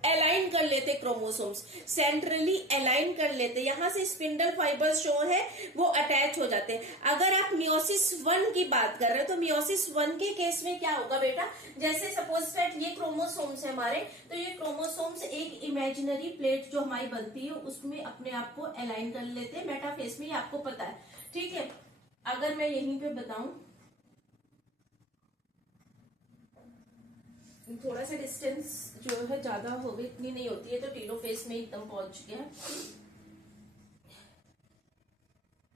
अलाइन कर लेते क्रोमोसोम्स, सेंट्रली अलाइन कर लेते, यहां से स्पिंडल फाइबर्स जो है वो अटैच हो जाते हैं। अगर आप मियोसिस 1 की बात कर रहे हैं तो मियोसिस 1 के केस में क्या होगा बेटा, जैसे सपोज दैट ये क्रोमोसोम्स है हमारे, तो ये क्रोमोसोम्स एक इमेजिनरी प्लेट जो हमारी बनती है उसमें अपने आप को अलाइन कर लेते हैं। मेटाफेज में आपको पता है, ठीक है। अगर मैं यहीं पे बताऊं, थोड़ा सा डिस्टेंस जो है ज्यादा हो गई, इतनी नहीं होती है, तो टेलोफेज में एकदम पहुंच गया।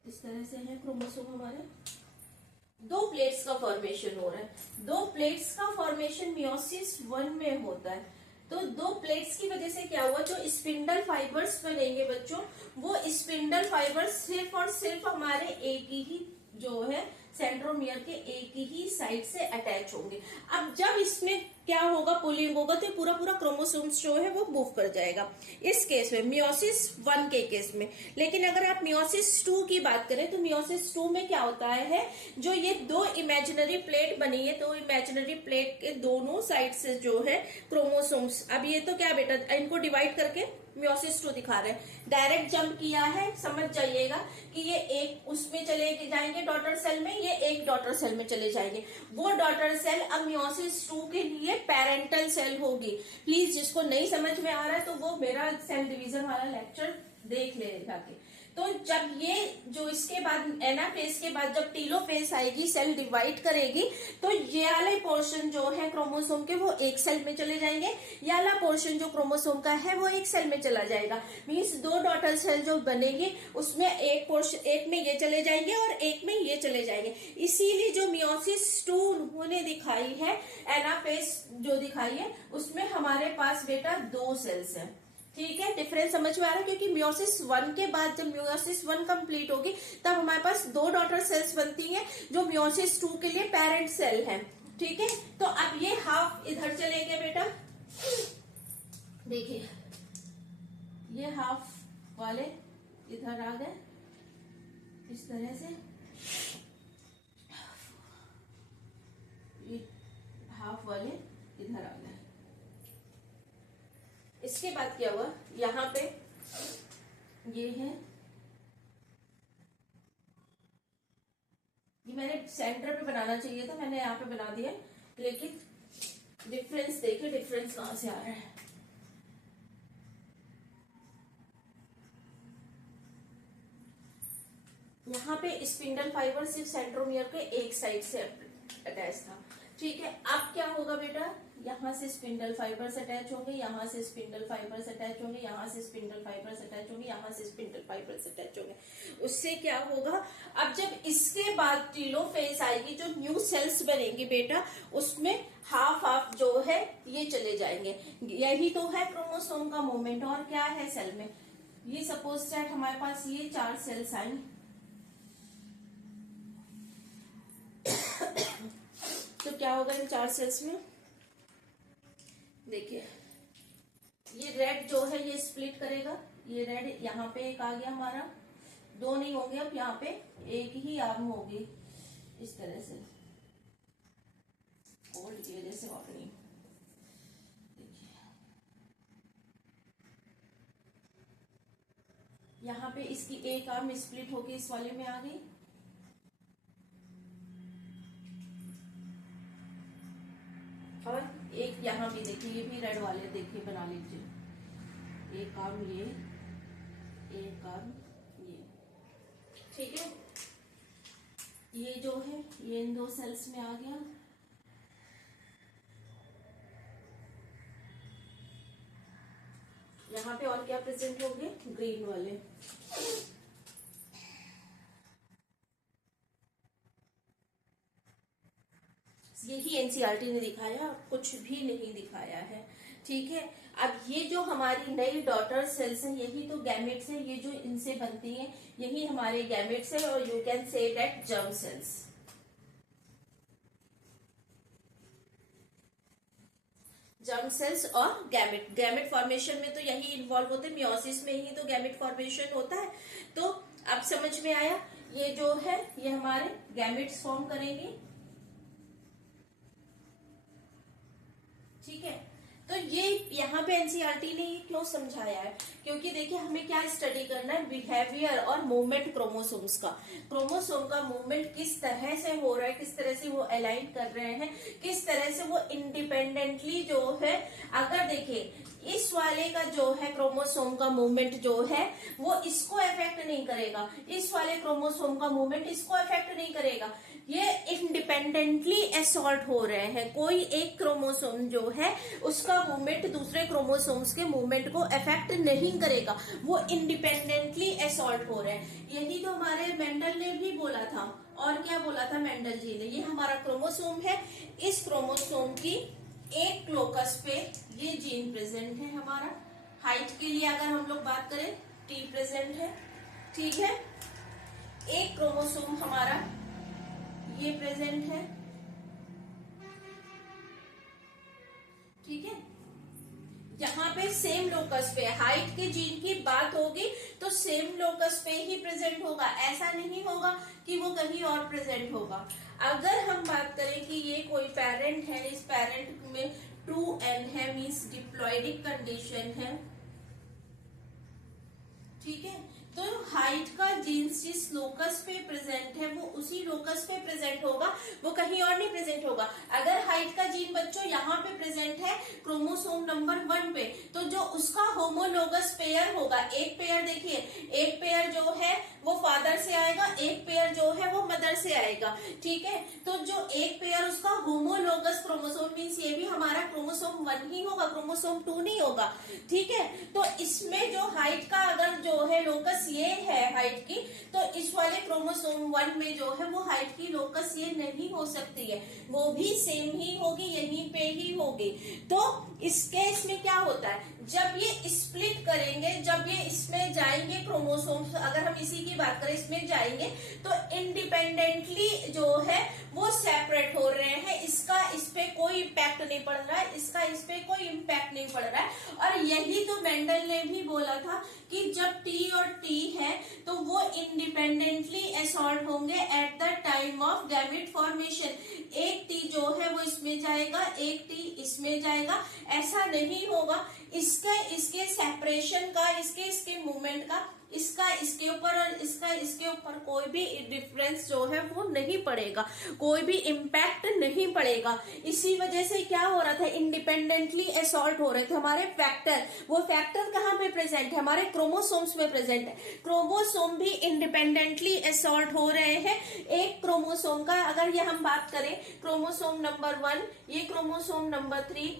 इस तरह से है क्रोमोसोम हमारे, 2 प्लेट्स का फॉर्मेशन हो रहा है। 2 प्लेट्स का फॉर्मेशन मियोसिस 1 में होता है। तो 2 प्लेट्स की वजह से क्या हुआ, जो स्पिंडल फाइबर्स बनेंगे बच्चों, वो स्पिंडल फाइबर्स सिर्फ और सिर्फ हमारे एक ही जो है सेंट्रोमियर के एक ही साइड से अटैच होंगे। अब जब इसमें क्या होगा, पुलिंग होगा, तो पूरा पूरा क्रोमोसोम्स जो है वो मूव कर जाएगा। इस केस में मियोसिस 1 के केस में। लेकिन अगर आप मियोसिस 2 की बात करें तो मियोसिस 2 में क्या होता है, जो ये 2 इमेजिनरी प्लेट बनी है, 2 इमेजिनरी प्लेट के दोनों साइड से जो है क्रोमोसोम्स, अब ये तो क्या बेटा, इनको डिवाइड करके मियोसिस 2 दिखा रहे हैं। डायरेक्ट जंप किया है, समझ जाइएगा कि ये एक उसमें चले जाएंगे डॉटर सेल में, ये एक डॉटर सेल में चले जाएंगे। वो डॉटर सेल अब मियोसिस 2 के लिए पेरेंटल सेल होगी। प्लीज जिसको नहीं समझ में आ रहा है तो वो मेरा सेल डिवीजन वाला लेक्चर देख ले जाके। तो जब ये जो इसके बाद एनाफेज के बाद जब टेलोफेज आएगी, सेल डिवाइड करेगी, तो ये वाले पोर्शन जो है क्रोमोसोम के वो एक सेल में चले जाएंगे, ये वाला पोर्शन जो क्रोमोसोम का है वो एक सेल में चला जाएगा। मीन्स 2 डॉटर सेल जो बनेगी उसमें एक पोर्शन, एक में ये चले जाएंगे और एक में ये चले जाएंगे। इसीलिए जो मियोसिस 2 उन्होंने दिखाई है, एनाफेज जो दिखाई है, उसमें हमारे पास बेटा 2 सेल्स है। ठीक है, डिफरेंस समझ में आ रहा है, क्योंकि मियोसिस 1 के बाद जब मियोसिस 1 कंप्लीट होगी तब हमारे पास 2 डॉटर सेल्स बनती हैं जो मियोसिस 2 के लिए पेरेंट सेल है। ठीक है, तो अब ये हाफ इधर चले गए बेटा, देखिए ये हाफ वाले इधर आ गए इस तरह से, ये हाफ वाले इधर आ गए। इसके बाद क्या हुआ, यहाँ पे ये है, ये मैंने सेंटर पे बनाना चाहिए था, मैंने यहाँ पे बना दिया, लेकिन डिफरेंस देखिए, डिफरेंस कहां से आ रहा है। यहाँ पे स्पिंडल फाइबर सिर्फ सेंट्रोमियर के एक साइड से अटैच था। ठीक है, अब क्या होगा बेटा, यहाँ से स्पिंडल फाइबर्स अटैच होंगे, यहाँ से स्पिंडल फाइबर्स अटैच होंगे, यहाँ से स्पिंडल फाइबर्स अटैच होंगे, यहाँ से स्पिंडल फाइबर्स अटैच होंगे। उससे क्या होगा, अब जब इसके बाद टेलोफेज आएगी, जो न्यू सेल्स बनेंगे बेटा, उसमें हाफ हाफ जो है ये चले जाएंगे। यही तो है क्रोमोसोम का मूवमेंट। और क्या है सेल में, ये सपोज दैट हमारे पास ये 4 सेल्स आएंगे, तो क्या होगा इन 4 सेल्स में, देखिए ये रेड जो है ये स्प्लिट करेगा, ये रेड यहाँ पे एक आ गया हमारा, 2 नहीं होंगे, अब यहाँ पे एक ही आर्म होगी इस तरह से, कोल्ड की वजह से और नहीं। देखिए यहाँ पे इसकी एक आर्म स्प्लिट होके इस वाले में आ गई, और एक यहाँ भी देखिए, ये भी रेड वाले देखिए बना लीजिए, एक आर्म ये, एक आर्म ये, ठीक है। ये जो है ये इन 2 सेल्स में आ गया। यहाँ पे और क्या प्रेजेंट होंगे, ग्रीन वाले। यही एनसीईआरटी ने दिखाया, कुछ भी नहीं दिखाया है, ठीक है। अब ये जो हमारी नई डॉटर सेल्स हैं, यही तो गैमेट्स है, ये जो इनसे बनती हैं यही हमारे गैमेट्स है, और you can say that germ cells. Germ cells और गैमेट, गैमेट फॉर्मेशन में तो यही इन्वॉल्व होते हैं, मियोसिस में ही तो गैमेट फॉर्मेशन होता है। तो अब समझ में आया, ये जो है ये हमारे गैमेट्स फॉर्म करेंगे, ठीक है। तो ये यहाँ पे एनसीईआरटी ने ये क्यों समझाया है, क्योंकि देखिए हमें क्या स्टडी करना है, बिहेवियर और मूवमेंट क्रोमोसोम्स का। क्रोमोसोम का मूवमेंट किस तरह से हो रहा है, किस तरह से वो अलाइन कर रहे हैं, किस तरह से वो इंडिपेंडेंटली जो है, अगर देखिए इस वाले का जो है क्रोमोसोम का मूवमेंट जो है वो इसको अफेक्ट नहीं करेगा, इस वाले क्रोमोसोम का मूवमेंट इसको अफेक्ट नहीं करेगा, ये इंडिपेंडेंटली असॉल्ट हो रहे हैं। कोई एक क्रोमोसोम जो है उसका मूवमेंट दूसरे क्रोमोसोम्स के मूवमेंट को अफेक्ट नहीं करेगा, वो इंडिपेंडेंटली असॉल्ट हो रहे हैं। यही तो हमारे मेंडल ने भी बोला था। और क्या बोला था मेंडल जी ने, ये हमारा क्रोमोसोम है, इस क्रोमोसोम की एक लोकस पे ये जीन प्रेजेंट है हमारा। हाइट के लिए अगर हम लोग बात करें टी प्रेजेंट है, ठीक है। एक क्रोमोसोम हमारा ये प्रेजेंट है, ठीक है। यहाँ पे सेम लोकस पे, हाइट के जीन की बात होगी तो सेम लोकस पे ही प्रेजेंट होगा, ऐसा नहीं होगा कि वो कहीं और प्रेजेंट होगा। अगर हम बात करें कि ये कोई पेरेंट है, इस पेरेंट में 2n है, मीन्स डिप्लॉइडिक कंडीशन है, ठीक है। तो हाइट का जीन्स जिस लोकस पे प्रेजेंट है वो उसी लोकस पे प्रेजेंट होगा, वो कहीं और नहीं प्रेजेंट होगा। अगर हाइट का जीन बच्चों यहाँ पे प्रेजेंट है क्रोमोसोम नंबर 1 पे, तो जो उसका होमोलोगस पेयर होगा, एक पेयर देखिए, एक पेयर जो है वो फादर से आएगा, एक पेयर जो है वो मदर से आएगा, ठीक है। तो जो एक पेयर उसका होमोलोगस क्रोमोसोम, मीन्स ये भी हमारा क्रोमोसोम 1 ही होगा, क्रोमोसोम 2 नहीं होगा, ठीक है। तो इसमें जो हाइट का अगर जो है लोकस ये है हाइट की, तो इस वाले क्रोमोसोम 1 में जो है वो हाइट की लोकस ये नहीं हो सकती है, वो भी सेम ही होगी, यहीं पे ही होगी। तो इस केस में क्या होता है, जब ये स्प्लिट करेंगे, जब ये इसमें जाएंगे क्रोमोसोम्स, अगर हम इसी की बात करें इसमें जाएंगे तो इंडिपेंडेंटली जो है वो सेपरेट हो रहे हैं, इसका इस पे कोई इम्पैक्ट नहीं पड़ रहा है, इसका इस पे कोई इम्पैक्ट नहीं पड़ रहा है। और यही तो मेंडल ने भी बोला था कि जब टी और टी है तो वो इंडिपेंडेंटली असॉर्ट होंगे eight the time of gamete formation. एक टी जो है वो इसमें जाएगा, एक टी इसमें जाएगा, ऐसा नहीं होगा इसका इसके सेपरेशन का, इसके इसके मूवमेंट का, इसका इसके ऊपर और इसका इसके ऊपर कोई भी डिफरेंस जो है वो नहीं पड़ेगा, कोई भी इम्पैक्ट नहीं पड़ेगा। इसी वजह से क्या हो रहा था, इंडिपेंडेंटली असॉल्ट हो रहे थे हमारे फैक्टर। वो फैक्टर कहाँ पे प्रेजेंट है, हमारे क्रोमोसोम्स में प्रेजेंट है। क्रोमोसोम भी इंडिपेंडेंटली असॉल्ट हो रहे हैं। एक क्रोमोसोम का अगर ये हम बात करें, क्रोमोसोम नंबर 1, ये क्रोमोसोम नंबर 3,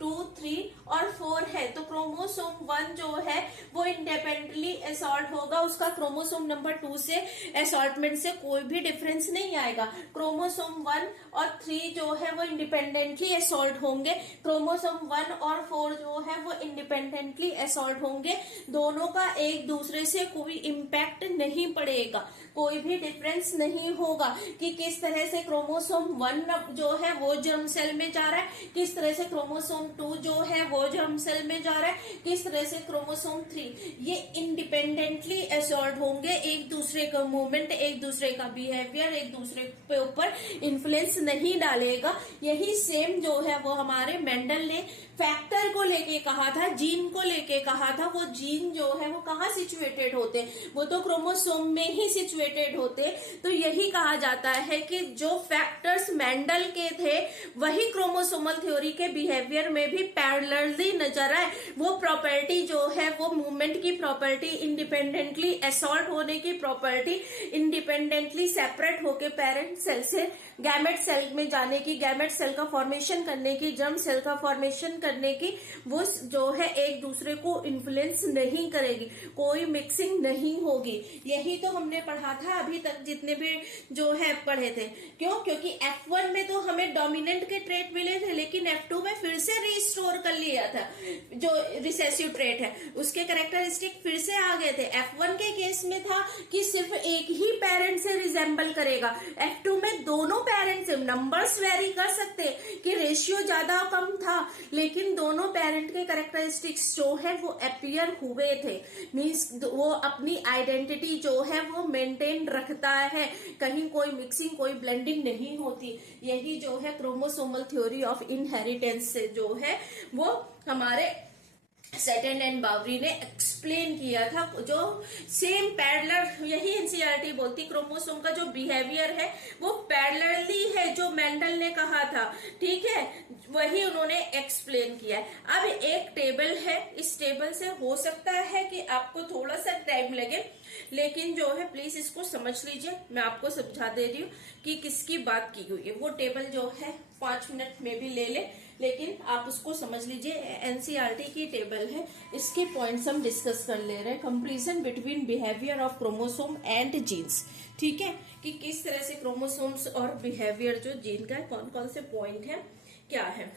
2, 3 और 4 है, तो क्रोमोसोम 1 जो है वो इंडिपेंडेंटली असॉल्ट होगा, उसका क्रोमोसोम नंबर 2 से असॉल्टमेंट से कोई भी डिफरेंस नहीं आएगा। क्रोमोसोम 1 और 3 जो है वो इंडिपेंडेंटली असॉल्ट होंगे, क्रोमोसोम 1 और 4 जो है वो इंडिपेंडेंटली असॉल्ट होंगे। दोनों का एक दूसरे से कोई इम्पैक्ट नहीं पड़ेगा, कोई भी डिफरेंस नहीं होगा कि किस तरह से क्रोमोसोम 1 जो है वो जर्म सेल में जा रहा है, किस तरह से क्रोमोसोम 2 जो है वो जर्म सेल में जा रहा है, किस तरह से क्रोमोसोम 3, ये इंडिपेंडेंटली असॉल्ट होंगे। एक दूसरे का मूवमेंट, एक दूसरे का बिहेवियर एक दूसरे के ऊपर इन्फ्लुएंस नहीं डालेगा। यही सेम जो है वो हमारे मेंडल ने फैक्टर को लेके कहा था, जीन को लेके कहा था। वो जीन जो है वो कहाँ सिचुएटेड होते, वो तो क्रोमोसोम में ही सिचुएटेड होते। तो यही कहा जाता है कि जो फैक्टर्स मेंडल के थे वही क्रोमोसोमल थ्योरी के बिहेवियर में भी पैरेलली नजर आए। वो प्रॉपर्टी जो है वो मूवमेंट की प्रॉपर्टी, इंडिपेंडेंटली असॉल्ट होने की प्रॉपर्टी, इंडिपेंडेंटली सेपरेट होके पेरेंट सेल से गैमेट सेल में जाने की, गैमेट सेल का फॉर्मेशन करने की, जर्म सेल का फॉर्मेशन करने की, वो जो है एक दूसरे को इन्फ्लुएंस नहीं करेगी, कोई मिक्सिंग नहीं होगी। यही तो हमने पढ़ा था अभी तक जितने भी जो है पढ़े थे। क्यों? क्योंकि F1 में तो हमें डोमिनेंट के ट्रेट मिले थे, लेकिन F2 में फिर से रिस्टोर कर लिया था। जो रिसेसिव ट्रेट है उसके कैरेक्टरिस्टिक फिर से आ गए थे। F1 के केस में था कि सिर्फ एक ही पेरेंट से रिजेंबल करेगा, F2 में दोनों पेरेंट से। नंबर्स वेरी कर सकते कि रेशियो ज्यादा कम था, लेकिन दोनों पेरेंट के कैरेक्टरिस्टिक्स जो है वो अपीयर हुए थे। मींस वो अपनी आइडेंटिटी जो है वो मेंटेन रखता है, कहीं कोई मिक्सिंग, कोई ब्लेंडिंग नहीं होती। यही जो है क्रोमोसोमल थ्योरी ऑफ इनहेरिटेंस से जो है वो हमारे सेटन एंड बावरी ने एक्सप्लेन किया था। जो सेम पैरेलल, यही एनसीईआरटी बोलती, क्रोमोसोम का जो बिहेवियर है वो पैरेलली है जो मेंडल ने कहा था, ठीक है, वही उन्होंने एक्सप्लेन किया है। अब एक टेबल है, इस टेबल से हो सकता है कि आपको थोड़ा सा टाइम लगे, लेकिन जो है प्लीज इसको समझ लीजिए। मैं आपको समझा दे रही हूँ कि किसकी बात की हुई है। वो टेबल जो है 5 मिनट में भी ले ले, लेकिन आप उसको समझ लीजिए। एनसीईआरटी की टेबल है, इसके पॉइंट्स हम डिस्कस कर ले रहे हैं। Comparison between behaviour of chromosome and genes, ठीक है, कि किस तरह से क्रोमोसोम्स और बिहेवियर जो जीन का है, कौन कौन से पॉइंट है, क्या है।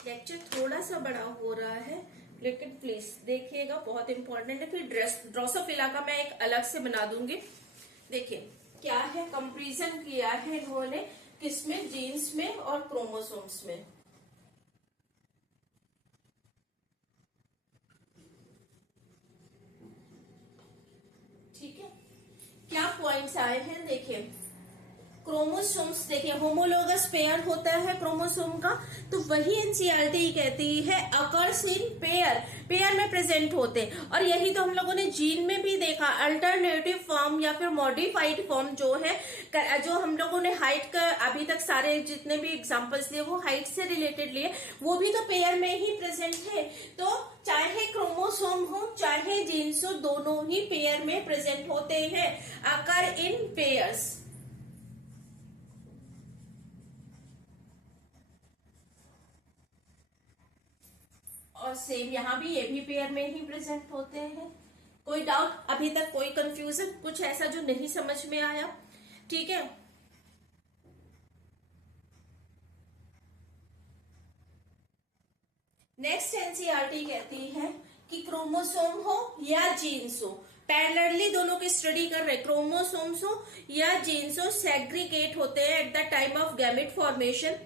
लेक्चर थोड़ा सा बड़ा हो रहा है, लेकिन प्लीज देखिएगा, बहुत इंपॉर्टेंट है। फिर ड्रोसोफिला का मैं एक अलग से बना दूंगी। देखिए क्या है, कंपैरिजन किया है इन्होंने किसमें, जीन्स में और क्रोमोसोम्स में। ठीक है, क्या पॉइंट्स आए हैं देखिए। क्रोमोसोम्स देखिए, होमोलोगस पेयर होता है क्रोमोसोम का, तो वही एनसीईआरटी कहती है अकर्स इन पेयर, पेयर में प्रेजेंट होते हैं। और यही तो हम लोगों ने जीन में भी देखा, अल्टरनेटिव फॉर्म या फिर मॉडिफाइड फॉर्म जो है, जो हम लोगों ने हाइट का अभी तक सारे जितने भी एग्जांपल्स लिए वो हाइट से रिलेटेड लिए, वो भी तो पेयर में ही प्रेजेंट है। तो चाहे क्रोमोसोम हो चाहे जीन्स हो, दोनों ही पेयर में प्रेजेंट होते हैं, अकर इन पेयर्स। और सेम यहाँ भी, ये भी पेयर में ही प्रेजेंट होते हैं। कोई डाउट अभी तक, कोई कंफ्यूजन, कुछ ऐसा जो नहीं समझ में आया? ठीक है, नेक्स्ट एनसीईआरटी कहती है कि क्रोमोसोम हो या जीन्स हो, पैरेलली दोनों की स्टडी कर रहे, क्रोमोसोम्स हो या जीन्स हो, सेग्रीगेट होते हैं eight the time of gamete formation.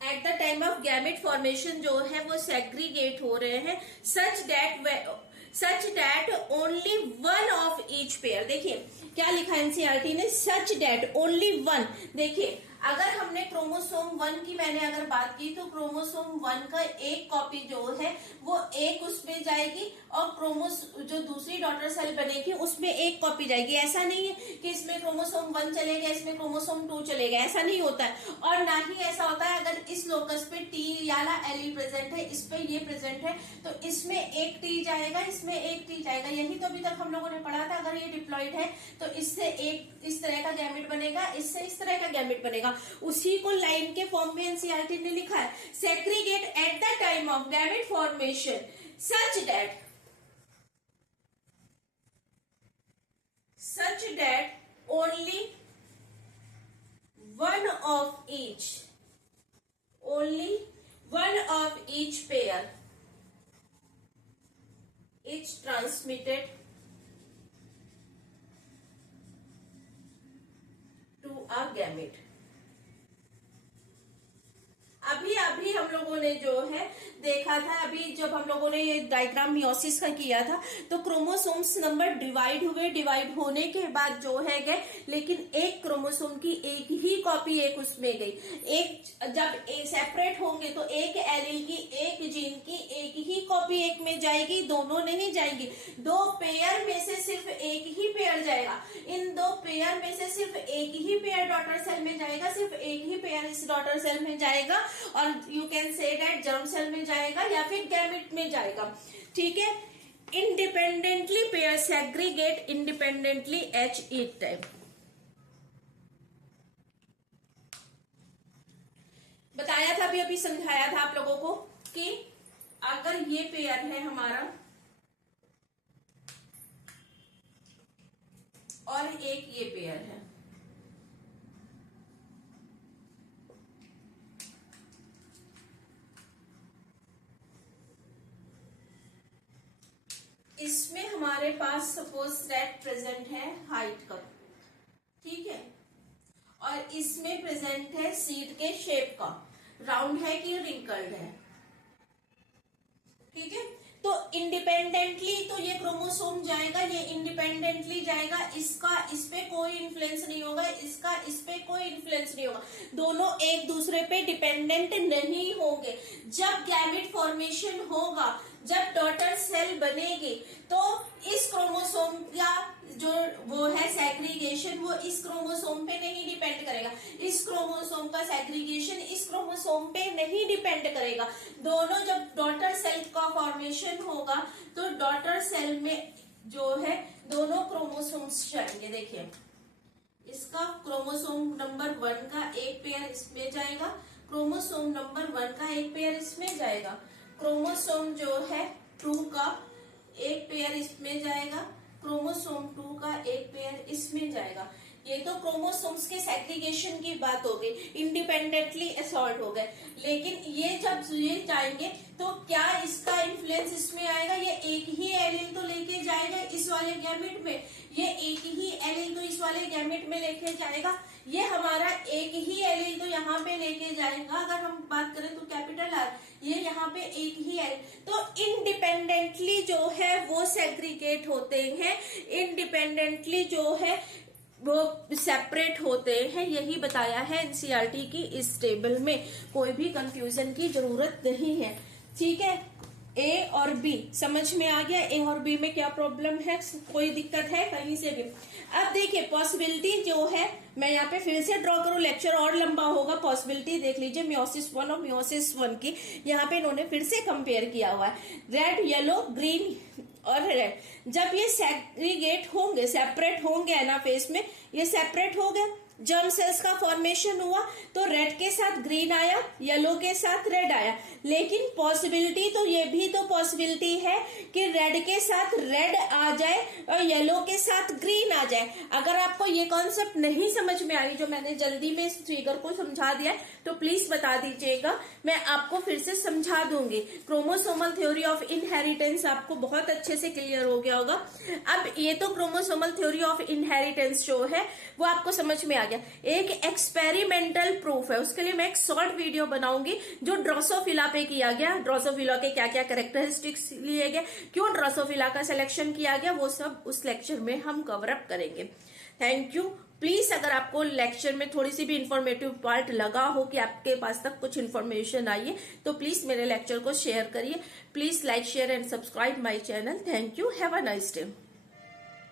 Eight the time of gamete formation जो है वो सेग्रीगेट हो रहे हैं, सच that only one of each pair. देखिए क्या लिखा है एनसीईआरटी ने, सच दैट ओनली वन। देखिए अगर हमने क्रोमोसोम 1 की मैंने अगर बात की तो क्रोमोसोम 1 का एक कॉपी जो है वो एक उसमें जाएगी और जो दूसरी डॉटर सेल बनेगी उसमें एक कॉपी जाएगी। ऐसा नहीं है कि इसमें क्रोमोसोम 1 चलेगा इसमें क्रोमोसोम 2 चलेगा, ऐसा नहीं होता है। और ना ही ऐसा होता है अगर इस लोकस पे टी वाला एलील प्रेजेंट है, इस पे ये प्रेजेंट है तो इसमें एक टी जाएगा इसमें एक टी जाएगा। यही तो अभी तक हम लोगों ने पढ़ा था, अगर ये डिप्लॉइड है तो इससे एक इस तरह का गैमेट बनेगा, इससे इस तरह का गैमेट बनेगा। उसी को लाइन के फॉर्म में एनसीईआरटी ने लिखा है, segregate at the time of gamete formation such that only one of each pair is transmitted to a gamete. अभी हम लोगों ने जो है देखा था, अभी जब हम लोगों ने ये डायग्राम मियोसिस का किया था तो क्रोमोसोम्स नंबर डिवाइड होने के बाद जो है गए, लेकिन एक क्रोमोसोम की एक ही कॉपी एक उसमें गई। एक जब सेपरेट होंगे तो एक एलील की एक जीन की एक ही कॉपी एक में जाएगी, दोनों नहीं जाएंगी। दो पेयर में से सिर्फ एक ही पेयर जाएगा, इन दो पेयर में से सिर्फ एक ही पेयर डॉटर सेल में जाएगा, सिर्फ एक ही पेयर इस डॉटर सेल में जाएगा और you can say that germ cell में जाएगा या फिर गैमेट में जाएगा। ठीक है, independently pair segregate independently each each time. बताया था अभी समझाया था आप लोगों को कि अगर ये पेयर है हमारा और एक ये पेयर है, इसमें हमारे पास सपोज दैट प्रेजेंट है हाइट का, ठीक है, और इसमें प्रेजेंट है सीड के शेप का, राउंड है कि रिंकल्ड है। ठीक है, तो इंडिपेंडेंटली तो ये क्रोमोसोम जाएगा, ये इंडिपेंडेंटली जाएगा, इसका इस पे कोई इन्फ्लुएंस नहीं होगा, इसका इस पे कोई इन्फ्लुएंस नहीं होगा, दोनों एक दूसरे पे डिपेंडेंट नहीं होंगे। जब गैमेट फॉर्मेशन होगा, जब डॉटर सेल बनेगी तो इस क्रोमोसोम का जो वो है सेग्रीगेशन वो इस क्रोमोसोम पे नहीं डिपेंड करेगा, इस क्रोमोसोम का सेग्रीगेशन इस क्रोमोसोम पे नहीं डिपेंड करेगा। दोनों जब डॉटर सेल का फॉर्मेशन होगा तो डॉटर सेल में जो है दोनों क्रोमोसोम्स जाएंगे। देखिए इसका क्रोमोसोम नंबर 1 का एक पेयर इसमें जाएगा, क्रोमोसोम नंबर 1 का एक पेयर इसमें जाएगा, क्रोमोसोम जो है 2 का एक पेयर इसमें जाएगा, क्रोमोसोम 2 का एक पेयर इसमें जाएगा। ये तो क्रोमोसोम्स के सेग्रीगेशन की बात हो गई, इंडिपेंडेंटली असॉर्ट हो गए। लेकिन ये जब ये जाएंगे तो क्या इसका इन्फ्लुएंस इसमें आएगा? ये एक ही एलील तो लेके जाएगा इस वाले गैमेट में, ये एक ही एलील तो इस वाले गैमेट में लेके जाएगा, ये हमारा एक ही एलील तो यहाँ पे लेके जाएगा। अगर हम बात करें तो कैपिटल आर, ये यहाँ पे एक ही एलील, तो इंडिपेंडेंटली जो है वो सेग्रीगेट होते हैं, इंडिपेंडेंटली जो है वो सेपरेट होते हैं। यही बताया है एनसीईआरटी की इस टेबल में, कोई भी कंफ्यूजन की जरूरत नहीं है। ठीक है, ए और बी समझ में आ गया, ए और बी में क्या प्रॉब्लम है, कोई दिक्कत है कहीं से भी? अब देखिए पॉसिबिलिटी जो है, मैं यहाँ पे फिर से ड्रॉ करूँ, लेक्चर और लंबा होगा। पॉसिबिलिटी देख लीजिए मियोसिस 1 और मियोसिस 1 की, यहाँ पे इन्होंने फिर से कंपेयर किया हुआ है, रेड येलो ग्रीन और रेड। जब ये सेग्रीगेट होंगे, सेपरेट होंगे एनाफेज में, ये सेपरेट हो गए, जर्म सेल्स का फॉर्मेशन हुआ तो रेड के साथ ग्रीन आया, येलो के साथ रेड आया, लेकिन पॉसिबिलिटी तो ये भी तो पॉसिबिलिटी है कि रेड के साथ रेड आ जाए और येलो के साथ ग्रीन आ जाए। अगर आपको ये कॉन्सेप्ट नहीं समझ में आई, जो मैंने जल्दी में इस फिगर को समझा दिया, तो प्लीज बता दीजिएगा, मैं आपको फिर से समझा दूंगी। क्रोमोसोमल थ्योरी ऑफ इनहेरिटेंस आपको बहुत अच्छे से क्लियर हो गया होगा। अब ये तो क्रोमोसोमल थ्योरी ऑफ इनहेरिटेंस जो है वो आपको समझ में आ गया। एक एक्सपेरिमेंटल प्रूफ है, उसके लिए मैं एक शॉर्ट वीडियो बनाऊंगी जो ड्रोसोफिला पे किया गया, ड्रोसोफिला के क्या क्या कैरेक्टरिस्टिक्स लिए गए, क्यों ड्रोसोफिला का सिलेक्शन किया गया, वो सब उस लेक्चर में हम कवर अप करेंगे। Thank you. प्लीज अगर आपको लेक्चर में थोड़ी सी भी इंफॉर्मेटिव पार्ट लगा हो कि आपके पास तक कुछ इन्फॉर्मेशन आई है, तो प्लीज मेरे लेक्चर को शेयर करिए। Please like share and subscribe my channel. Thank you. Have a nice day.